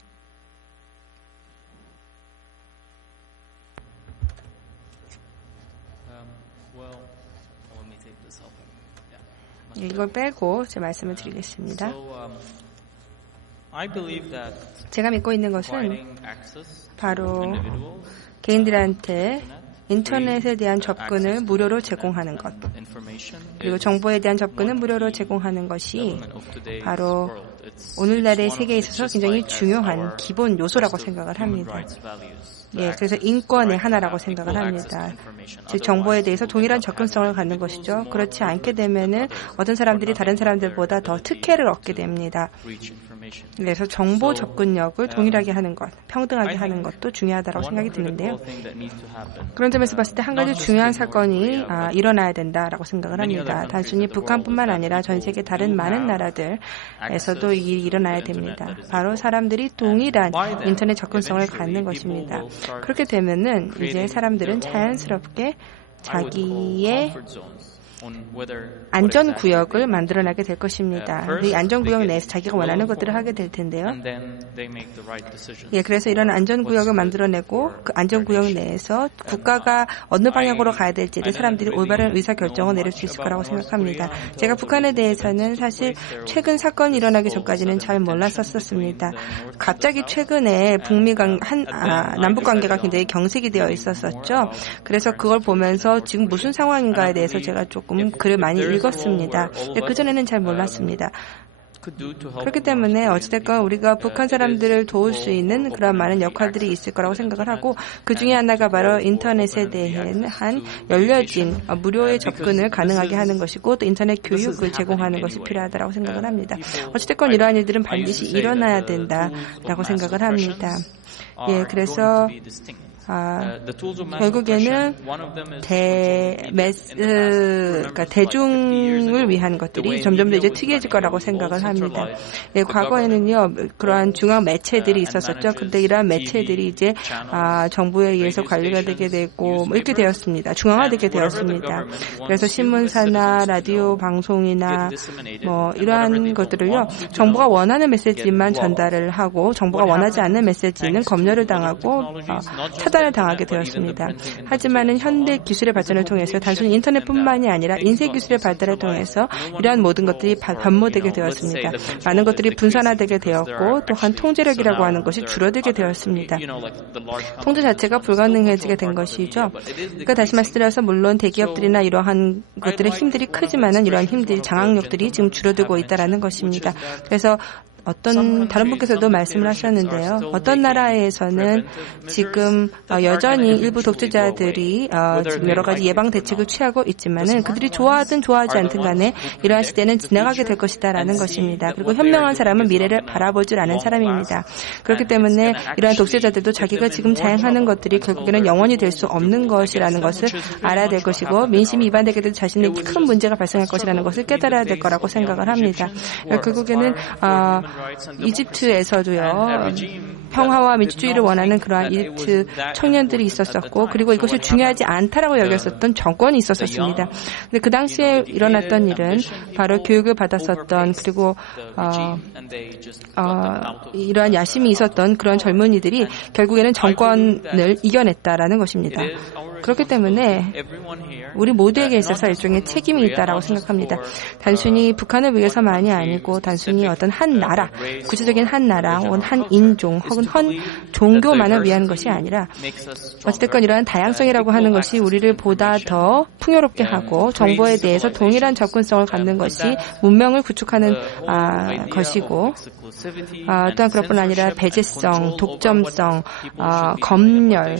이걸 빼고 제 말씀을 드리겠습니다. 제가 믿고 있는 것은 바로 개인들한테 인터넷에 대한 접근을 무료로 제공하는 것, 그리고 정보에 대한 접근을 무료로 제공하는 것이 바로 오늘날의 세계에 있어서 굉장히 중요한 기본 요소라고 생각을 합니다. 예, 그래서 인권의 하나라고 생각을 합니다. 즉 정보에 대해서 동일한 접근성을 갖는 것이죠. 그렇지 않게 되면은 어떤 사람들이 다른 사람들보다 더 특혜를 얻게 됩니다. 그래서 정보 접근력을 동일하게 하는 것, 평등하게 하는 것도 중요하다고 생각이 드는데요. 그런 점에서 봤을 때 한 가지 중요한 사건이 일어나야 된다라고 생각을 합니다. 단순히 북한뿐만 아니라 전 세계 다른 많은 나라들에서도 일이 일어나야 됩니다. 바로 사람들이 동일한 인터넷 접근성을 갖는 것입니다. 그렇게 되면은 이제 사람들은 자연스럽게 자기의 안전구역을 만들어나게 될 것입니다. 이 안전구역 내에서 자기가 원하는 것들을 하게 될 텐데요. 예, 그래서 이런 안전구역을 만들어내고 그 안전구역 내에서 국가가 어느 방향으로 가야 될지를 사람들이 올바른 의사결정을 내릴 수 있을 거라고 생각합니다. 제가 북한에 대해서는 사실 최근 사건이 일어나기 전까지는 잘 몰랐었습니다. 갑자기 최근에 남북관계가 굉장히 경색이 되어 있었었죠. 그래서 그걸 보면서 지금 무슨 상황인가에 대해서 제가 조금 글을 많이 읽었습니다. 그전에는 잘 몰랐습니다. 그렇기 때문에 어찌됐건 우리가 북한 사람들을 도울 수 있는 그런 많은 역할들이 있을 거라고 생각을 하고, 그 중에 하나가 바로 인터넷에 대한 열려진 무료의 접근을 가능하게 하는 것이고, 또 인터넷 교육을 제공하는 것이 필요하다고 생각을 합니다. 어찌됐건 이러한 일들은 반드시 일어나야 된다라고 생각을 합니다. 예, 그래서 결국에는 그러니까 대중을 위한 것들이 점점 더 이제 특이해질 거라고 생각을 합니다. 예, 과거에는요, 그러한 중앙 매체들이 있었었죠. 근데 이러한 매체들이 이제 정부에 의해서 관리가 되게 되고 이렇게 되었습니다. 중앙화되게 되었습니다. 그래서 신문사나 라디오 방송이나 이러한 것들을요, 정부가 원하는 메시지만 전달을 하고 정부가 원하지 않는 메시지는 검열을 당하고 차단을 당하게 되었습니다. 하지만은 현대 기술의 발전을 통해서 단순히 인터넷뿐만이 아니라 인쇄 기술의 발달을 통해서 이러한 모든 것들이 변모되게 되었습니다. 많은 것들이 분산화되게 되었고, 또한 통제력이라고 하는 것이 줄어들게 되었습니다. 통제 자체가 불가능해지게 된 것이죠. 그러니까 다시 말씀드려서 물론 대기업들이나 이러한 것들의 힘들이 크지만은 이러한 힘들이, 장악력들이 지금 줄어들고 있다라는 것입니다. 그래서 다른 분께서도 말씀을 하셨는데요. 어떤 나라에서는 지금 여전히 일부 독재자들이 지금 여러 가지 예방 대책을 취하고 있지만은 그들이 좋아하든 좋아하지 않든 간에 이러한 시대는 지나가게 될 것이다라는 것입니다. 그리고 현명한 사람은 미래를 바라볼 줄 아는 사람입니다. 그렇기 때문에 이러한 독재자들도 자기가 지금 자행하는 것들이 결국에는 영원히 될 수 없는 것이라는 것을 알아야 될 것이고, 민심이 이반되게 될 자신에게 큰 문제가 발생할 것이라는 것을 깨달아야 될 거라고 생각을 합니다. 결국에는 이집트에서도요, 평화와 민주주의를 원하는 그러한 이집트 청년들이 있었었고, 그리고 이것이 중요하지 않다라고 여겼었던 정권이 있었습니다. 근데 그 당시에 일어났던 일은 바로 교육을 받았었던, 그리고 이러한 야심이 있었던 그런 젊은이들이 결국에는 정권을 이겨냈다라는 것입니다. 그렇기 때문에 우리 모두에게 있어서 일종의 책임이 있다라고 생각합니다. 단순히 북한을 위해서만이 아니고, 단순히 어떤 한 나라, 구체적인 한 나라 혹은 한 인종 혹은 한 종교만을 위한 것이 아니라, 어쨌든 이러한 다양성이라고 하는 것이 우리를 보다 더 풍요롭게 하고 정보에 대해서 동일한 접근성을 갖는 것이 문명을 구축하는 것이고, 또한 그것뿐 아니라 배제성, 독점성, 검열,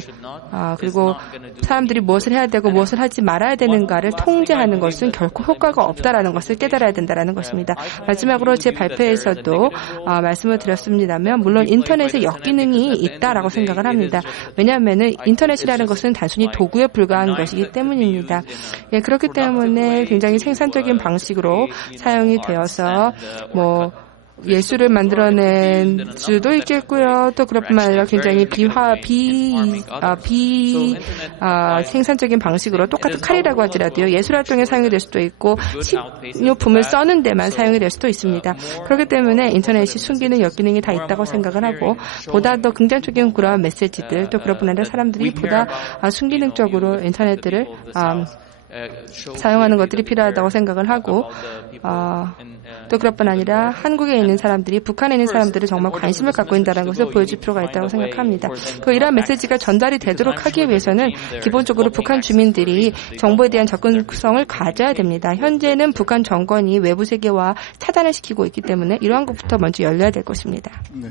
그리고 사람들이 무엇을 해야 되고 무엇을 하지 말아야 되는가를 통제하는 것은 결코 효과가 없다라는 것을 깨달아야 된다는 것입니다. 마지막으로 제 발표에서도 말씀을 드렸습니다면, 물론 인터넷에 역기능이 있다라고 생각을 합니다. 왜냐하면 인터넷이라는 것은 단순히 도구에 불과한 것이기 때문입니다. 예, 그렇기 때문에 굉장히 생산적인 방식으로 사용이 되어서 예술을 만들어낸 수도 있겠고요. 또 그것뿐만 아니라 굉장히 생산적인 방식으로 똑같은 칼이라고 하더라도요. 예술 활동에 사용이 될 수도 있고 식료품을 써는 데만 사용이 될 수도 있습니다. 그렇기 때문에 인터넷이 숨기는 역기능이 다 있다고 생각을 하고 보다 더 긍정적인 그런 메시지들 또 그것뿐만 아니라 사람들이 보다 순기능적으로 인터넷들을 사용하는 것들이 필요하다고 생각을 하고 또 그것뿐 아니라 한국에 있는 사람들이 북한에 있는 사람들이 정말 관심을 갖고 있다는 것을 보여줄 필요가 있다고 생각합니다. 이러한 메시지가 전달이 되도록 하기 위해서는 기본적으로 북한 주민들이 정보에 대한 접근성을 가져야 됩니다. 현재는 북한 정권이 외부 세계와 차단을 시키고 있기 때문에 이러한 것부터 먼저 열려야 될 것입니다. 네,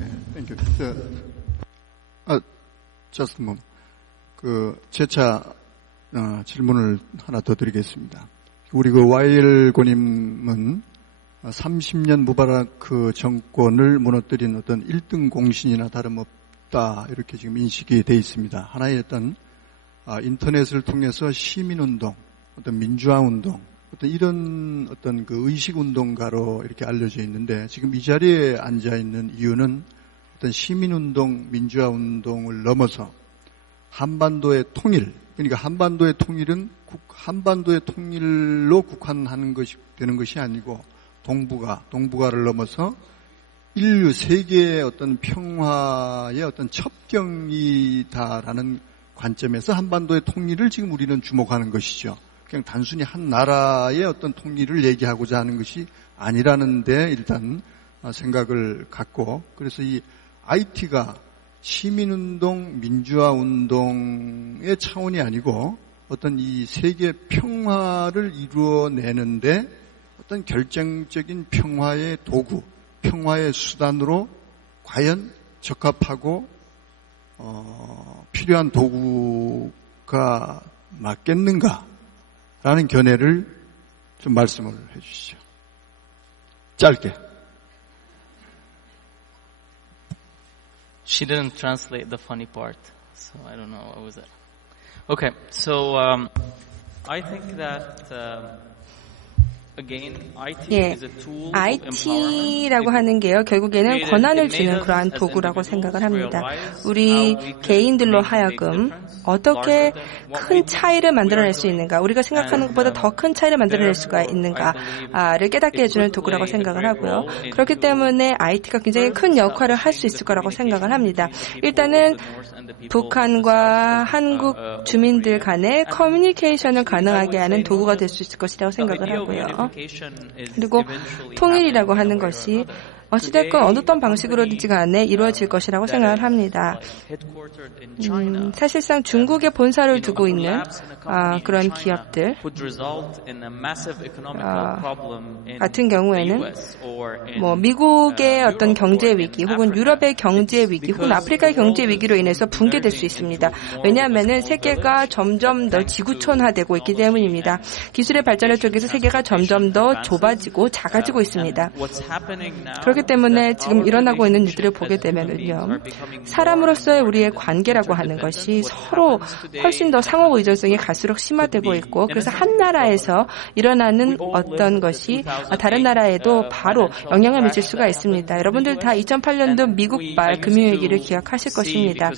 just a moment. 재차 질문을 하나 더 드리겠습니다. 우리 와일고님은 30년 무바라크 정권을 무너뜨린 어떤 1등 공신이나 다름없다 이렇게 지금 인식이 돼 있습니다. 하나의 어떤 인터넷을 통해서 시민운동, 어떤 민주화운동, 어떤 이런 어떤 그 의식운동가로 이렇게 알려져 있는데 지금 이 자리에 앉아 있는 이유는 어떤 시민운동, 민주화운동을 넘어서 한반도의 통일, 그러니까 한반도의 통일은 한반도의 통일로 국한하는 것이 되는 것이 아니고 동북아를 넘어서 인류 세계의 어떤 평화의 어떤 첩경이다라는 관점에서 한반도의 통일을 지금 우리는 주목하는 것이죠. 그냥 단순히 한 나라의 어떤 통일을 얘기하고자 하는 것이 아니라는 데 일단 생각을 갖고 그래서 이 IT가 시민운동, 민주화운동의 차원이 아니고 어떤 이 세계 평화를 이루어내는데 어떤 결정적인 평화의 도구, 평화의 수단으로 과연 적합하고 필요한 도구가 맞겠는가라는 견해를 좀 말씀을 해 주시죠. 짧게. She didn't translate the funny part, so I don't know what was that. Okay, so I think that again, IT is a tool of IT라고 하는 게요, 결국에는 권한을 주는 그러한 도구라고 생각을 합니다. 우리 개인들로 하여금 어떻게 큰 차이를 만들어낼 수 있는가, 우리가 생각하는 것보다 더 큰 차이를 만들어낼 수가 있는가를 깨닫게 해주는 도구라고 생각을 하고요. 그렇기 때문에 IT가 굉장히 큰 역할을 할 수 있을 거라고 생각을 합니다. 일단은 북한과 한국 주민들 간의 커뮤니케이션을 가능하게 하는 도구가 될 수 있을 것이라고 생각을 하고요. 그리고 통일이라고 하는 것이 어찌됐건 어떤 방식으로든지 간에 이루어질 것이라고 생각을 합니다. 사실상 중국에 본사를 두고 있는 그런 기업들 같은 경우에는 미국의 어떤 경제 위기 혹은 유럽의 경제 위기 혹은 아프리카의 경제 위기로 인해서 붕괴될 수 있습니다. 왜냐하면 세계가 점점 더 지구촌화되고 있기 때문입니다. 기술의 발전을 통해서 세계가 점점 더 좁아지고 작아지고 있습니다. 그렇기 때문에 지금 일어나고 있는 일들을 보게 되면은요, 사람으로서의 우리의 관계라고 하는 것이 서로 훨씬 더 상호 의존성이 갈수록 심화되고 있고, 그래서 한 나라에서 일어나는 어떤 것이 다른 나라에도 바로 영향을 미칠 수가 있습니다. 여러분들 다 2008년도 미국발 금융위기를 기억하실 것입니다.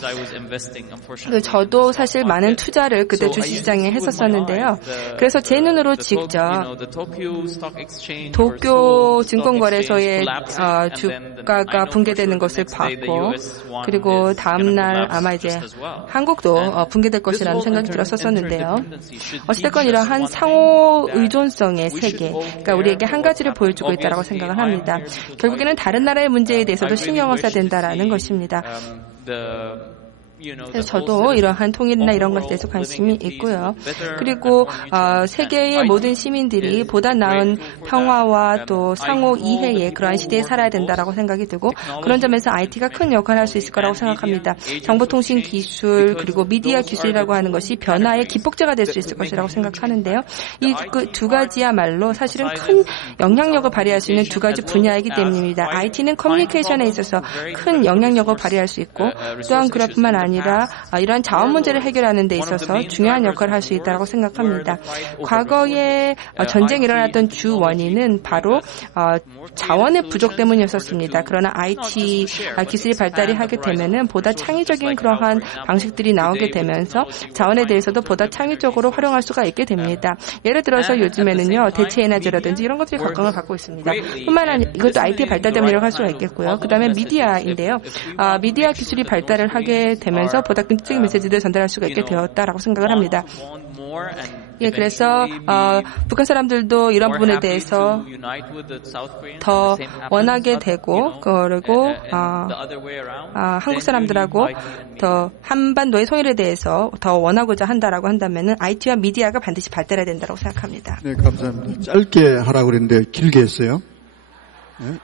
저도 사실 많은 투자를 그때 주식시장에 했었었는데요. 그래서 제 눈으로 직접 도쿄 증권거래소의 주가가 붕괴되는 것을 봤고, 그리고 다음날 아마 이제 한국도 붕괴될 것이라는 생각이 들었었는데요. 어찌됐건 이러한 상호 의존성의 세계, 그러니까 우리에게 한 가지를 보여주고 있다고 생각을 합니다. 결국에는 다른 나라의 문제에 대해서도 신경을 써야 된다라는 것입니다. 그래서 저도 이러한 통일이나 이런 것에 대해서 관심이 있고요. 그리고 세계의 모든 시민들이 보다 나은 평화와 또 상호 이해의 그러한 시대에 살아야 된다라고 생각이 들고, 그런 점에서 IT가 큰 역할을 할 수 있을 거라고 생각합니다. 정보통신 기술 그리고 미디어 기술이라고 하는 것이 변화의 기폭제가 될 수 있을 것이라고 생각하는데요. 이 두 가지야말로 사실은 큰 영향력을 발휘할 수 있는 두 가지 분야이기 때문입니다. IT는 커뮤니케이션에 있어서 큰 영향력을 발휘할 수 있고, 또한 그럴 뿐만 아니라 아니라 이러한 자원 문제를 해결하는 데 있어서 중요한 역할을 할 수 있다고 생각합니다. 과거에 전쟁이 일어났던 주 원인은 바로 자원의 부족 때문이었었습니다. 그러나 IT 기술이 발달이 하게 되면은 보다 창의적인 그러한 방식들이 나오게 되면서 자원에 대해서도 보다 창의적으로 활용할 수가 있게 됩니다. 예를 들어서 요즘에는요, 대체 에너지라든지 이런 것들이 각광을 받고 있습니다. 뿐만 아니라 이것도 IT 발달 때문이라고 할 수가 있겠고요. 그 다음에 미디어인데요. 미디어 기술이 발달을 하게 되면서 보다 긍정적인 메시지를 전달할 수가 있게 되었다라고 생각을 합니다. 예, 그래서 북한 사람들도 이런 부분에 대해서 더 원하게 되고, 그리고 한국 사람들하고 더 한반도의 통일에 대해서 더 원하고자 한다라고 한다면은 IT와 미디어가 반드시 발달해야 된다고 생각합니다. 네, 감사합니다. 짧게 하라고 그랬는데 길게 했어요. 네.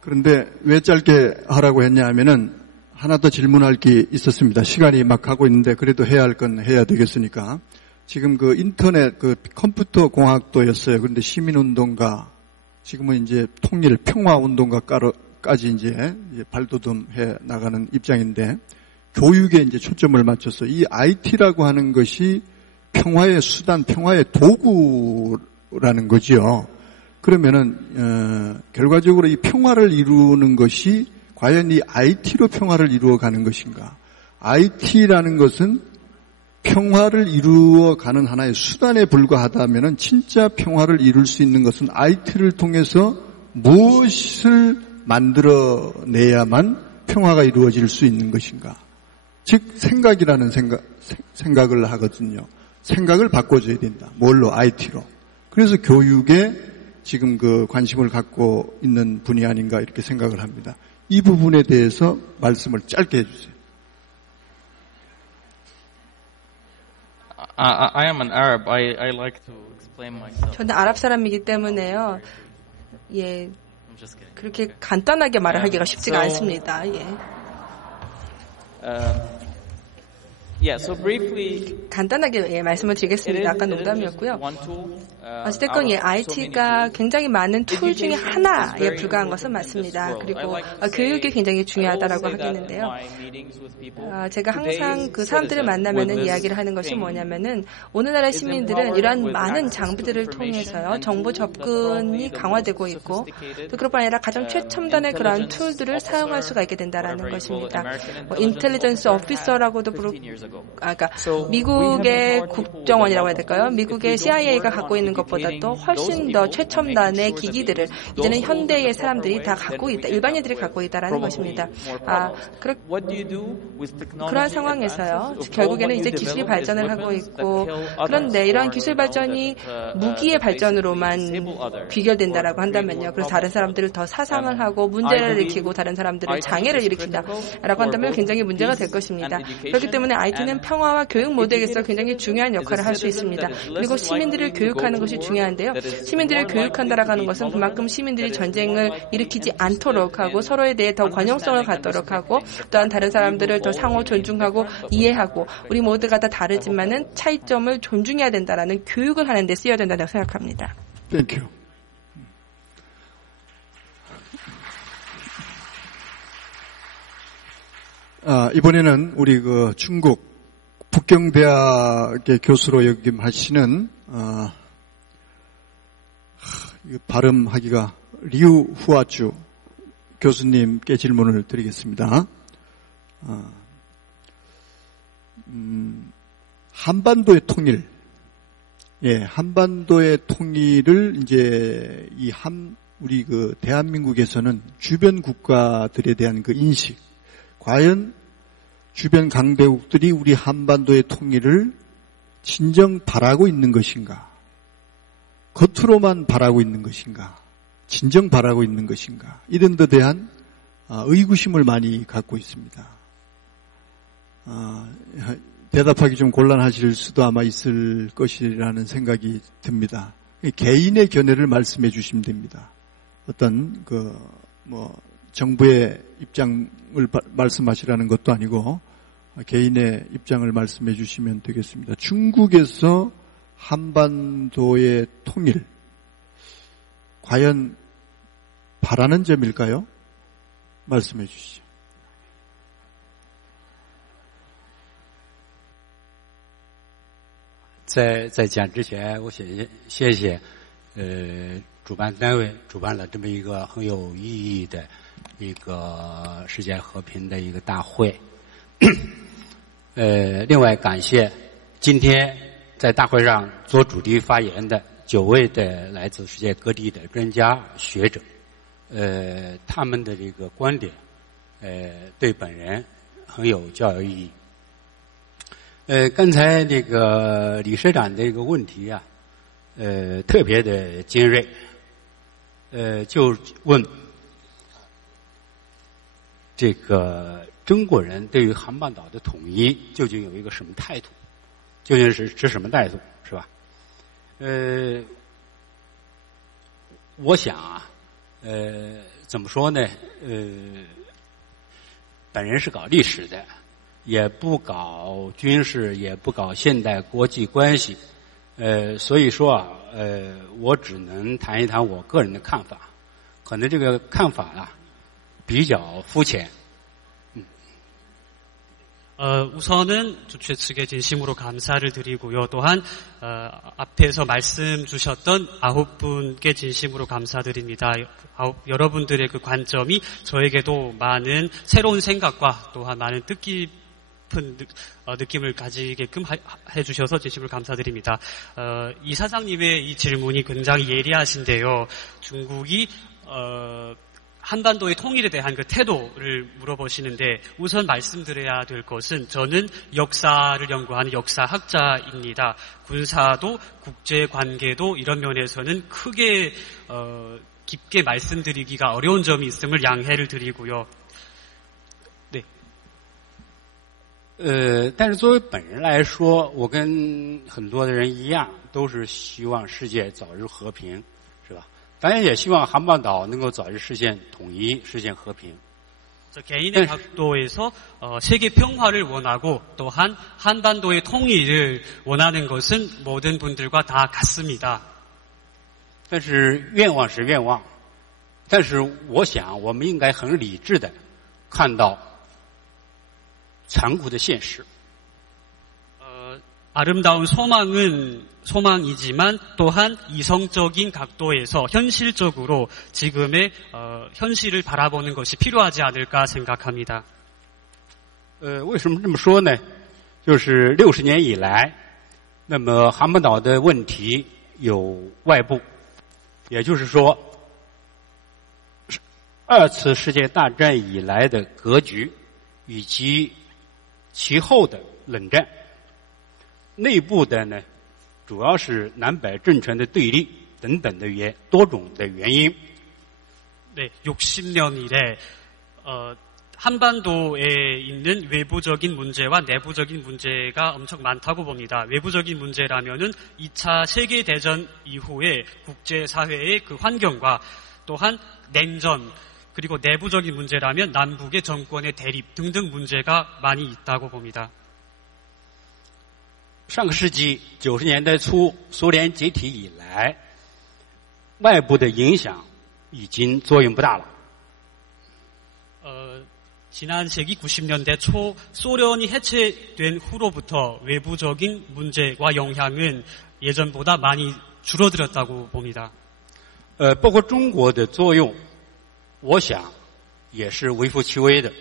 그런데 왜 짧게 하라고 했냐 하면은 하나 더 질문할 게 있었습니다. 시간이 막 가고 있는데 그래도 해야 할 건 해야 되겠으니까. 지금 그 인터넷, 그 컴퓨터 공학도였어요. 그런데 시민운동가, 지금은 이제 통일 평화운동가까지 이제 발돋움해 나가는 입장인데, 교육에 이제 초점을 맞춰서 이 IT라고 하는 것이 평화의 수단, 평화의 도구라는 거지요. 그러면은, 결과적으로 이 평화를 이루는 것이 과연 이 IT로 평화를 이루어가는 것인가? IT라는 것은 평화를 이루어가는 하나의 수단에 불과하다면은 진짜 평화를 이룰 수 있는 것은 IT를 통해서 무엇을 만들어내야만 평화가 이루어질 수 있는 것인가? 즉 생각이라는 생각을 하거든요. 생각을 바꿔줘야 된다. 뭘로? IT로. 그래서 교육에 지금 그 관심을 갖고 있는 분이 아닌가 이렇게 생각을 합니다. 이 부분에 대해서 말씀을 짧게 해주세요. I am an Arab. I like to explain myself. 저는 아랍 사람이기 때문에요. 예, 그렇게 간단하게 말을 하기가 쉽지가 않습니다. 예. So briefly, 간단하게 말씀을 드리겠습니다. 아까 농담이었고요. 어쨌든 IT가 굉장히 많은 툴 중에 하나에 불과한 것은 맞습니다. 그리고 교육이 굉장히 중요하다라고 하겠는데요. 제가 항상 그 사람들을 만나면은 이야기를 하는 것이 뭐냐면은 오늘날의 시민들은 이러한 많은 장비들을 통해서요 정보 접근이 강화되고 있고 또 그뿐 아니라 가장 최첨단의 그러한 툴들을 사용할 수가 있게 된다라는 것입니다. 인텔리전스 오피서라고도 부르고, 그러니까 미국의 국정원이라고 해야 될까요? 미국의 CIA가 갖고 있는 것보다도 훨씬 더 최첨단의 기기들을 이제는 현대의 사람들이 다 갖고 있다, 일반인들이 갖고 있다라는 것입니다. 그러한 상황에서요, 결국에는 이제 기술이 발전을 하고 있고, 그런데 이러한 기술 발전이 무기의 발전으로만 귀결된다라고 한다면요, 그래서 다른 사람들을 더 사상을 하고 문제를 일으키고 다른 사람들을 장애를 일으킨다라고 한다면 굉장히 문제가 될 것입니다. 그렇기 때문에 IT는 평화와 교육 모두에게서 굉장히 중요한 역할을 할 수 있습니다. 그리고 시민들을 교육하는 것이 중요한데요. 시민들을 교육한다라고 하는 것은 그만큼 시민들이 전쟁을 일으키지 않도록 하고 서로에 대해 더 관용성을 갖도록 하고 또한 다른 사람들을 더 상호 존중하고 이해하고 우리 모두가 다 다르지만은 차이점을 존중해야 된다라는 교육을 하는 데 쓰여야 된다고 생각합니다. Thank you. 이번에는 우리 그 중국 북경대학의 교수로 역임하시는 발음하기가 리우 후아주 교수님께 질문을 드리겠습니다. 한반도의 통일, 한반도의 통일을 이제 우리 그 대한민국에서는 주변 국가들에 대한 그 인식, 과연 주변 강대국들이 우리 한반도의 통일을 진정 바라고 있는 것인가? 겉으로만 바라고 있는 것인가? 진정 바라고 있는 것인가? 이런 데 대한 의구심을 많이 갖고 있습니다. 대답하기 좀 곤란하실 수도 아마 있을 것이라는 생각이 듭니다. 개인의 견해를 말씀해 주시면 됩니다. 어떤 정부의 입장을 말씀하시라는 것도 아니고 개인의 입장을 말씀해 주시면 되겠습니다. 중국에서 한반도의 통일, 과연 바라는 점일까요? 말씀해 주시죠. 在讲之前，我谢谢主办单位主办了这么一个很有意义的一个世界和平的一个大会。另外感谢今天在大会上做主题发言的9位的来自世界各地的专家学者，他们的这个观点，对本人很有教育意义。刚才这个李社长的一个问题啊，特别的尖锐，就问这个中国人对于韩半岛的统一究竟有一个什么态度？究竟是持什么态度，是吧？我想啊，怎么说呢？本人是搞历史的，也不搞军事，也不搞现代国际关系，所以说啊，我只能谈一谈我个人的看法。可能这个看法啊比较肤浅。 우선은 주최 측에 진심으로 감사를 드리고요. 또한 앞에서 말씀 주셨던 9분께 진심으로 감사드립니다. 여러분들의 그 관점이 저에게도 많은 새로운 생각과 또한 많은 뜻깊은 느낌을 가지게끔 해주셔서 진심으로 감사드립니다. 이 사장님의 이 질문이 굉장히 예리하신데요. 중국이 한반도의 통일에 대한 그 태도를 물어보시는데 우선 말씀드려야 될 것은 저는 역사를 연구하는 역사학자입니다. 군사도 국제관계도 이런 면에서는 크게 깊게 말씀드리기가 어려운 점이 있음을 양해를 드리고요. 네. 但是作为本人来说，我跟很多的人一样，都是希望世界早日和平，是吧？ 当然也希望韩半岛能够早日实现统一，实现和平。 개인의 각도에서 세계 평화를 원하고 또한 한반도의 통일을 원하는 것은 모든 분들과 다 같습니다. 但是愿望是愿望，但是我想我们应该很理智的看到残酷的现实。 아름다운 소망이지만 또한 이성적인 각도에서 현실적으로 지금의 현실을 바라보는 것이 필요하지 않을까 생각합니다. 为什么这么说呢？就是60年以来，那么韩半岛的问题有外部，也就是说，2次世界大战以来的格局，以及其后的冷战。 内部的呢，主要是南北政权的对立等等的多种的原因。 네, 60년 이래 한반도에 있는 외부적인 문제와 내부적인 문제가 엄청 많다고 봅니다. 외부적인 문제라면은 2차 세계 대전 이후에 국제 사회의 그 환경과 또한 냉전 그리고 내부적인 문제라면 남북의 정권의 대립 등등 문제가 많이 있다고 봅니다. 上个世纪90年代初，苏联解体以来，外部的影响已经作用不大了。 지난 세기 90년대 초 소련이 해체된 후로부터 외부적인 문제와 영향은 예전보다 많이 줄어들었다고 봅니다. 包括中国的作用，我想也是微乎其微的。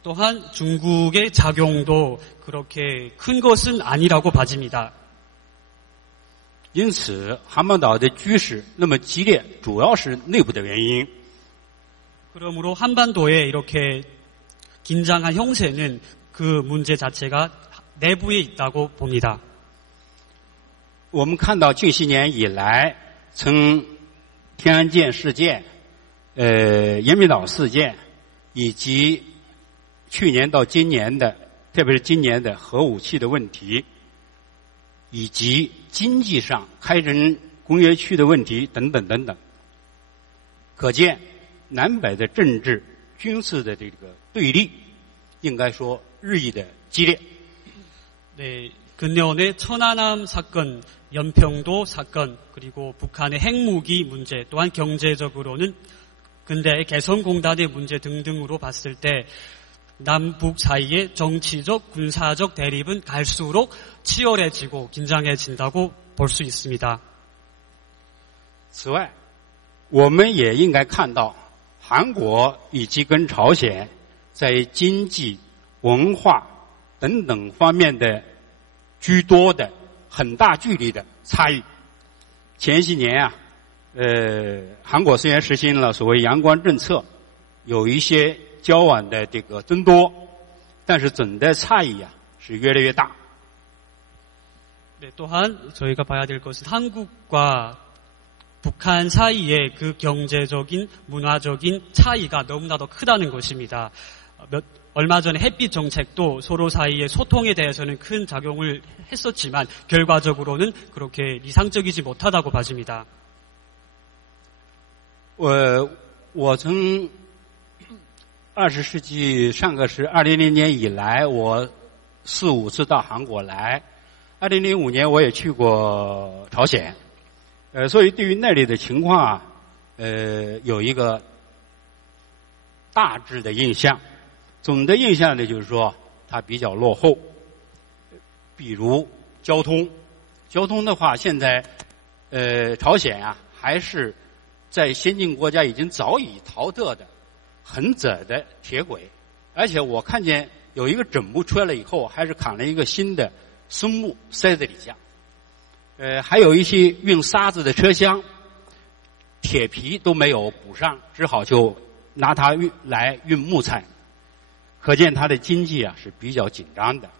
또한 중국의 작용도 그렇게 큰 것은 아니라고 봐집니다. 因此，韩半岛的局势那么激烈，主要是内部的原因。 그러므로 한반도에 이렇게 긴장한 형세는 그 문제 자체가 내부에 있다고 봅니다. 我们看到近些年以来，从天安舰事件、延坪岛事件，以及 去年到今年的，特别是今年的核武器的问题，以及经济上开征工业区的问题等等等等，可见南北的政治、军事的这个对立，应该说日益的激烈。 네, 근년의 천안함 사건, 연평도 사건, 그리고 북한의 핵무기 문제, 또한 경제적으로는 근대의 개성공단의 문제 등등으로 봤을 때 남북 사이의 정치적, 군사적 대립은 갈수록 치열해지고 긴장해진다고 볼 수 있습니다. 此外，我们也应该看到，韩国以及跟朝鲜在经济、文化等等方面的居多的很大距离的差异。前些年啊，韩国虽然实行了所谓阳光政策，有一些交往的这个增多，但是总的差异啊是越来越大。 네, 또한 저희가 봐야 될 것은 한국과 북한 사이의 그 경제적인, 문화적인 차이가 너무나도 크다는 것입니다. 얼마 전에 햇빛 정책도 서로 사이의 소통에 대해서는 큰 작용을 했었지만 결과적으로는 그렇게 이상적이지 못하다고 봐집니다. 我从20世纪上个是2000年以来，我4、5次到韩国来。2005年我也去过朝鲜，所以对于那里的情况啊，有一个大致的印象。总的印象呢，就是说它比较落后。比如交通，交通的话，现在朝鲜啊还是在先进国家已经早已淘汰的很窄的铁轨，而且我看见有一个整部出来了以后，还是砍了一个新的松木塞在底下。还有一些运沙子的车厢，铁皮都没有补上，只好就拿它来运木材。可见它的经济啊是比较紧张的。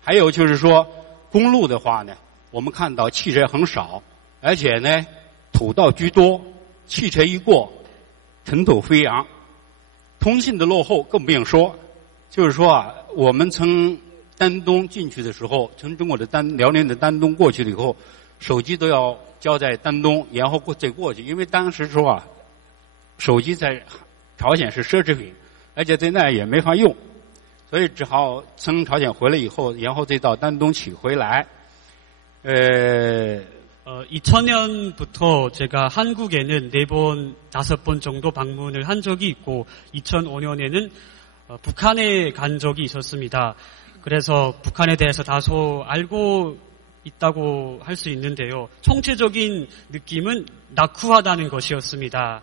还有就是说，公路的话呢，我们看到汽车很少，而且呢土道居多，汽车一过，尘土飞扬。通信的落后更不用说，就是说啊，我们从丹东进去的时候，从中国的辽宁的丹东过去了以后，手机都要交在丹东，然后再过去，因为当时说啊，手机在朝鲜是奢侈品，而且在那也没法用，所以只好从朝鲜回来以后，然后再到丹东取回来。 2000년부터 제가 한국에는 4번, 5번 정도 방문을 한 적이 있고 2005년에는 북한에 간 적이 있었습니다. 그래서 북한에 대해서 다소 알고 있다고 할 수 있는데요. 총체적인 느낌은 낙후하다는 것이었습니다.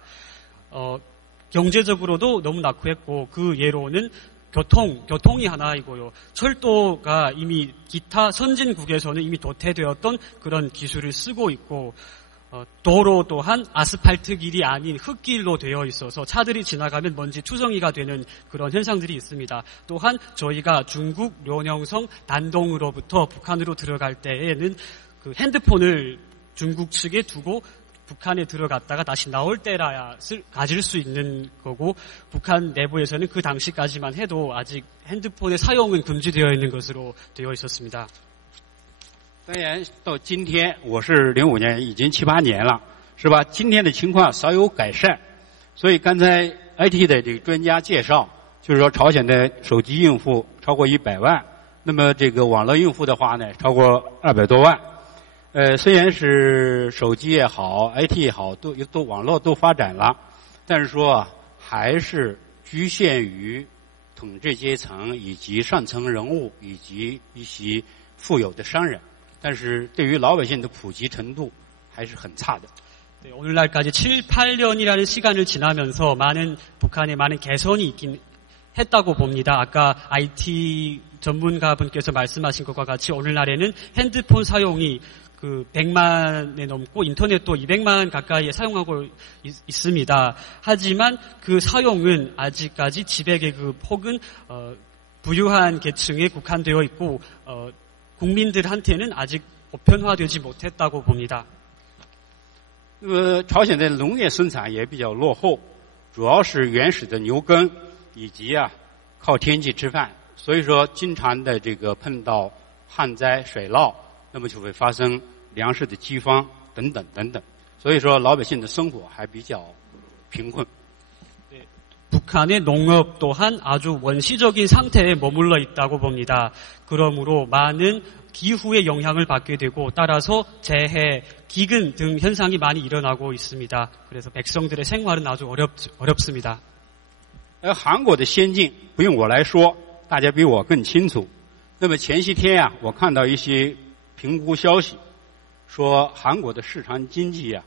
경제적으로도 너무 낙후했고 그 예로는 교통이 하나이고요. 철도가 이미 기타 선진국에서는 이미 도태되었던 그런 기술을 쓰고 있고 도로 또한 아스팔트 길이 아닌 흙길로 되어 있어서 차들이 지나가면 먼지 투성이가 되는 그런 현상들이 있습니다. 또한 저희가 중국 련영성 단동으로부터 북한으로 들어갈 때에는 그 핸드폰을 중국 측에 두고 북한에 들어갔다가 다시 나올 때라야 가질 수 있는 거고 북한 내부에서는 그 당시까지만 해도 아직 핸드폰의 사용은 금지되어 있는 것으로 되어 있었습니다. 当然，到今天我是05年，已经7、8年了，是吧？今天的情况少有改善，所以刚才 IT 的这个专家介绍，就是说朝鲜的手机用户超过100万，那么这个网络用户的话呢，超过200多万。虽然是手机也好 ，IT 也好，都网络都发展了，但是说啊，还是局限于统治阶层以及上层人物以及一些富有的商人。 但是对于老百姓的普及程度还是很差的。 네, 오늘날까지 7, 8년이라는 시간을 지나면서 북한에 많은 개선이 있긴 했다고 봅니다. 아까 IT 전문가분께서 말씀하신 것과 같이 오늘날에는 핸드폰 사용이 그 100만에 넘고 인터넷도 200만 가까이에 사용하고 있습니다. 하지만 그 사용은 아직까지 지배계급 혹은 부유한 계층에 국한되어 있고 국민들한테는 아직 보편화되지 못했다고 봅니다. 朝鲜的农业生产也比较落后，主要是原始的牛耕以及啊靠天气吃饭，所以说经常的这个碰到旱灾、水涝，那么就会发生粮食的饥荒等等等等，所以说老百姓的生活还比较贫困。 북한의 농업 또한 아주 원시적인 상태에 머물러 있다고 봅니다. 그러므로 많은 기후의 영향을 받게 되고 따라서 재해, 기근 등 현상이 많이 일어나고 있습니다. 그래서 백성들의 생활은 아주 어렵습니다. 韩国的先进不用我来说，大家比我更清楚。那么前些天啊，我看到一些评估消息，说韩国的市场经济啊，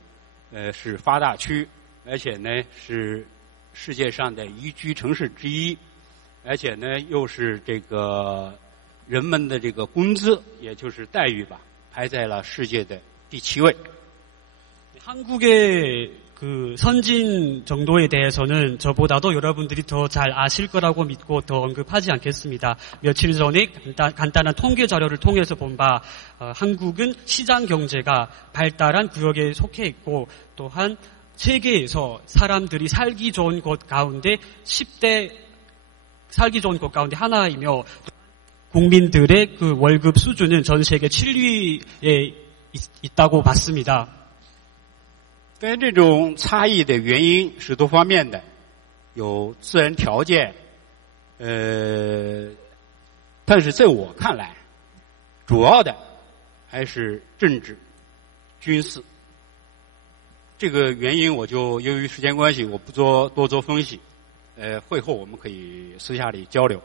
是发达区，而且呢是世界上的宜居城市之一，而且呢又是这个人们的这个工资，也就是待遇吧，排在了世界的第7位。 한국의 그 선진 정도에 대해서는 저보다도 여러분들이 더 잘 아실 거라고 믿고 더 언급하지 않겠습니다. 며칠 전에 간단한 통계 자료를 통해서 본 바 한국은 시장 경제가 발달한 구역에 속해 있고 또한 세계에서 사람들이 살기 좋은 곳 가운데 10대 살기 좋은 곳 가운데 하나이며 국민들의 그 월급 수준은 전 세계 7위에 있다고 봤습니다. 跟这种差异的原因是多方面的，有自然条件，但是在我看来，主要的还是政治、军事。这个原因我就由于时间关系，我不多做分析，会后我们可以私下里交流。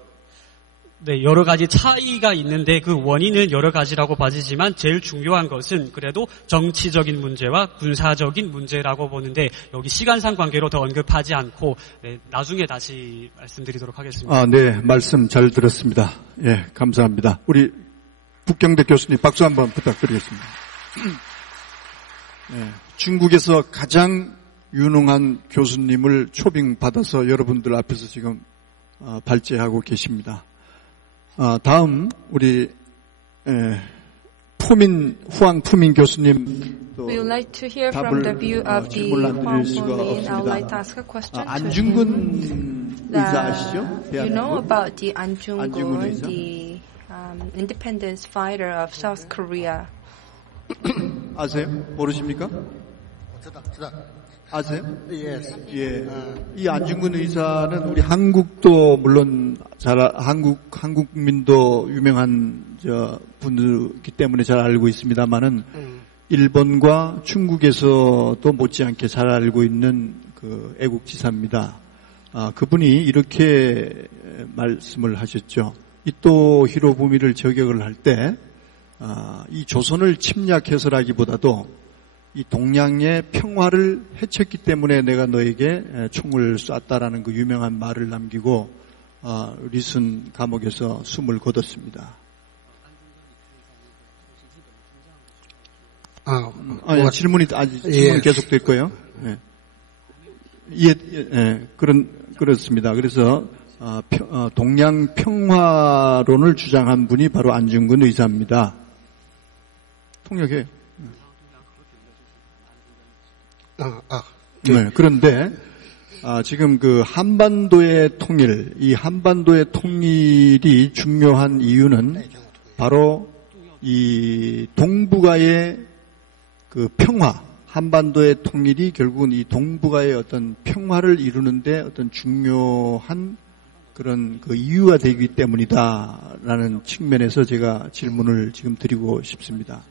네, 여러 가지 차이가 있는데 그 원인은 여러 가지라고 봐지지만 제일 중요한 것은 그래도 정치적인 문제와 군사적인 문제라고 보는데 여기 시간상 관계로 더 언급하지 않고 네, 나중에 다시 말씀드리도록 하겠습니다. 네, 말씀 잘 들었습니다. 예, 감사합니다. 우리 북경대 교수님 박수 한번 부탁드리겠습니다. 예, 중국에서 가장 유능한 교수님을 초빙받아서 여러분들 앞에서 지금 발제하고 계십니다. 다음 우리 후앙 푸민 교수님 We would like to hear from the view of the Huang Fu-min. I would like to ask a question to 안중근 의사 아시죠? You know about the An Jung-gun, the independence fighter of South Korea. 아세요? 모르십니까? 아세요? Yes. 예. 이 안중근 의사는 우리 한국도 물론 한국 국민도 유명한 분이기 때문에 잘 알고 있습니다만은 일본과 중국에서도 못지않게 잘 알고 있는 그 애국지사입니다. 그분이 이렇게 말씀을 하셨죠. 이토 히로부미를 저격을 할 때 이 조선을 침략해서라기보다도 이 동양의 평화를 해쳤기 때문에 내가 너에게 총을 쐈다라는 그 유명한 말을 남기고 리슨 감옥에서 숨을 거뒀습니다. 질문이 계속될 거예요. 그렇습니다. 그래서 동양 평화론을 주장한 분이 바로 안중근 의사입니다. 통역해요. 네, 그런데 지금 그 한반도의 통일, 이 한반도의 통일이 중요한 이유는 바로 이 동북아의 그 평화, 한반도의 통일이 결국은 이 동북아의 어떤 평화를 이루는데 어떤 중요한 그런 그 이유가 되기 때문이다라는 측면에서 제가 질문을 지금 드리고 싶습니다.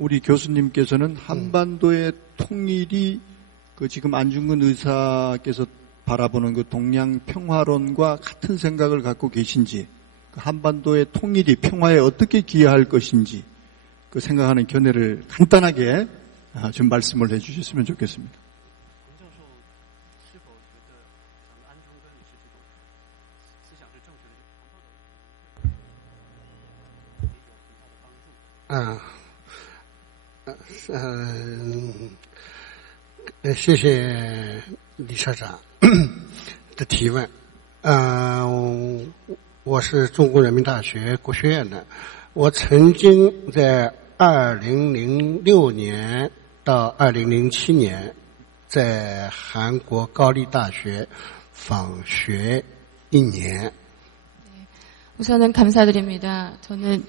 우리 교수님께서는 한반도의 통일이 그 지금 안중근 의사께서 바라보는 그 동양 평화론과 같은 생각을 갖고 계신지, 그 한반도의 통일이 평화에 어떻게 기여할 것인지 그 생각하는 견해를 간단하게 좀 말씀을 해주셨으면 좋겠습니다. 네, 谢谢李社长的提问。我是中国人民大学国学院的，我曾经在2006年到2007年在韩国高丽大学访学1年。 우선은 감사드립니다. 저는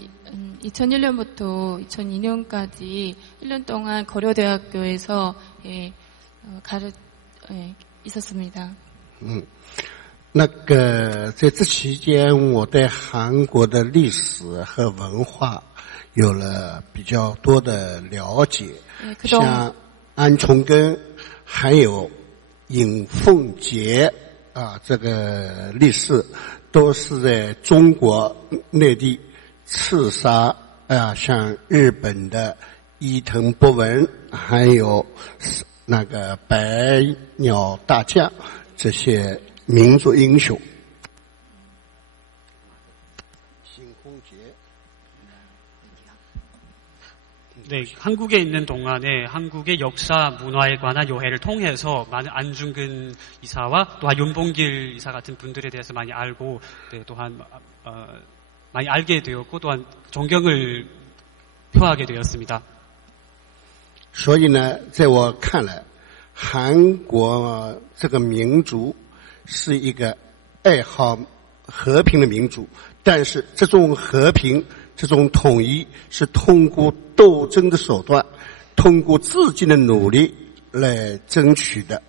2001년부터 2002년까지 1년 동안 고려대학교에서 있었습니다. 那个在这期间，我对韩国的历史和文化有了比较多的了解，像安重根，还有尹凤杰这个历史都是在中国内地刺杀像日本的伊藤博文，还有那个百鸟大将这些民族英雄。 네, 한국에 있는 동안에 한국의 역사, 문화에 관한 요해를 통해서 많은 안중근 이사와 또한 윤봉길 이사 같은 분들에 대해서 많이 알고, 네, 또한 많이 알게 되었고, 또한 존경을 표하게 되었습니다. 所以呢，在我看来，韩国这个民族是一个爱好和平的民族，但是这种和平。 这种统一是通过斗争的手段，通过自己的努力来争取的。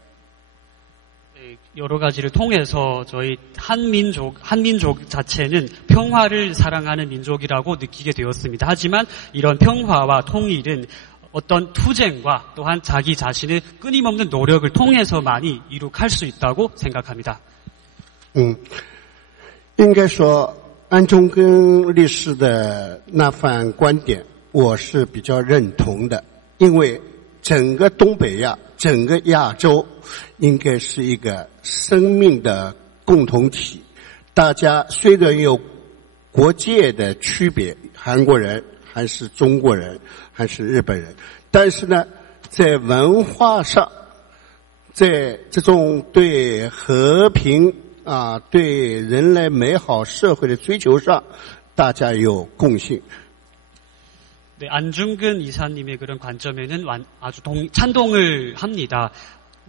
여러 가지를 통해서 저희 한민족 자체는 평화를 사랑하는 민족이라고 느끼게 되었습니다. 하지만 이런 평화와 통일은 어떤 투쟁과 또한 자기 자신의 끊임없는 노력을 통해서만이 이룩할 수 있다고 생각합니다. 应该说。 安中根律师的那番观点，我是比较认同的，因为整个东北亚、整个亚洲应该是一个生命的共同体。大家虽然有国界的区别，韩国人还是中国人还是日本人，但是呢，在文化上，在这种对和平。 对人类美好社会的追求上，大家有共性。 네, 안중근 이사님의 그런 관점에는 아주 찬동을 합니다.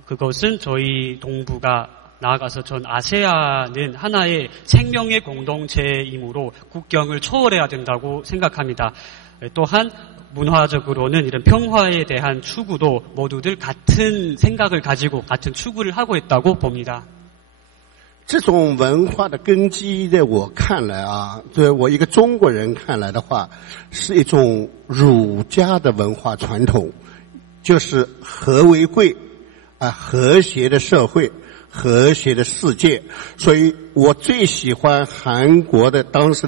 그것은 저희 동북아 나아가서 전 아세안은 하나의 생명의 공동체이므로 국경을 초월해야 된다고 생각합니다. 또한 문화적으로는 이런 평화에 대한 추구도 모두들 같은 생각을 가지고 같은 추구를 하고 있다고 봅니다. 这种文化的根基，在我看来对我一个中国人看来的话，是一种儒家的文化传统，就是和为贵，和谐的社会，和谐的世界。所以我最喜欢韩国的当时的。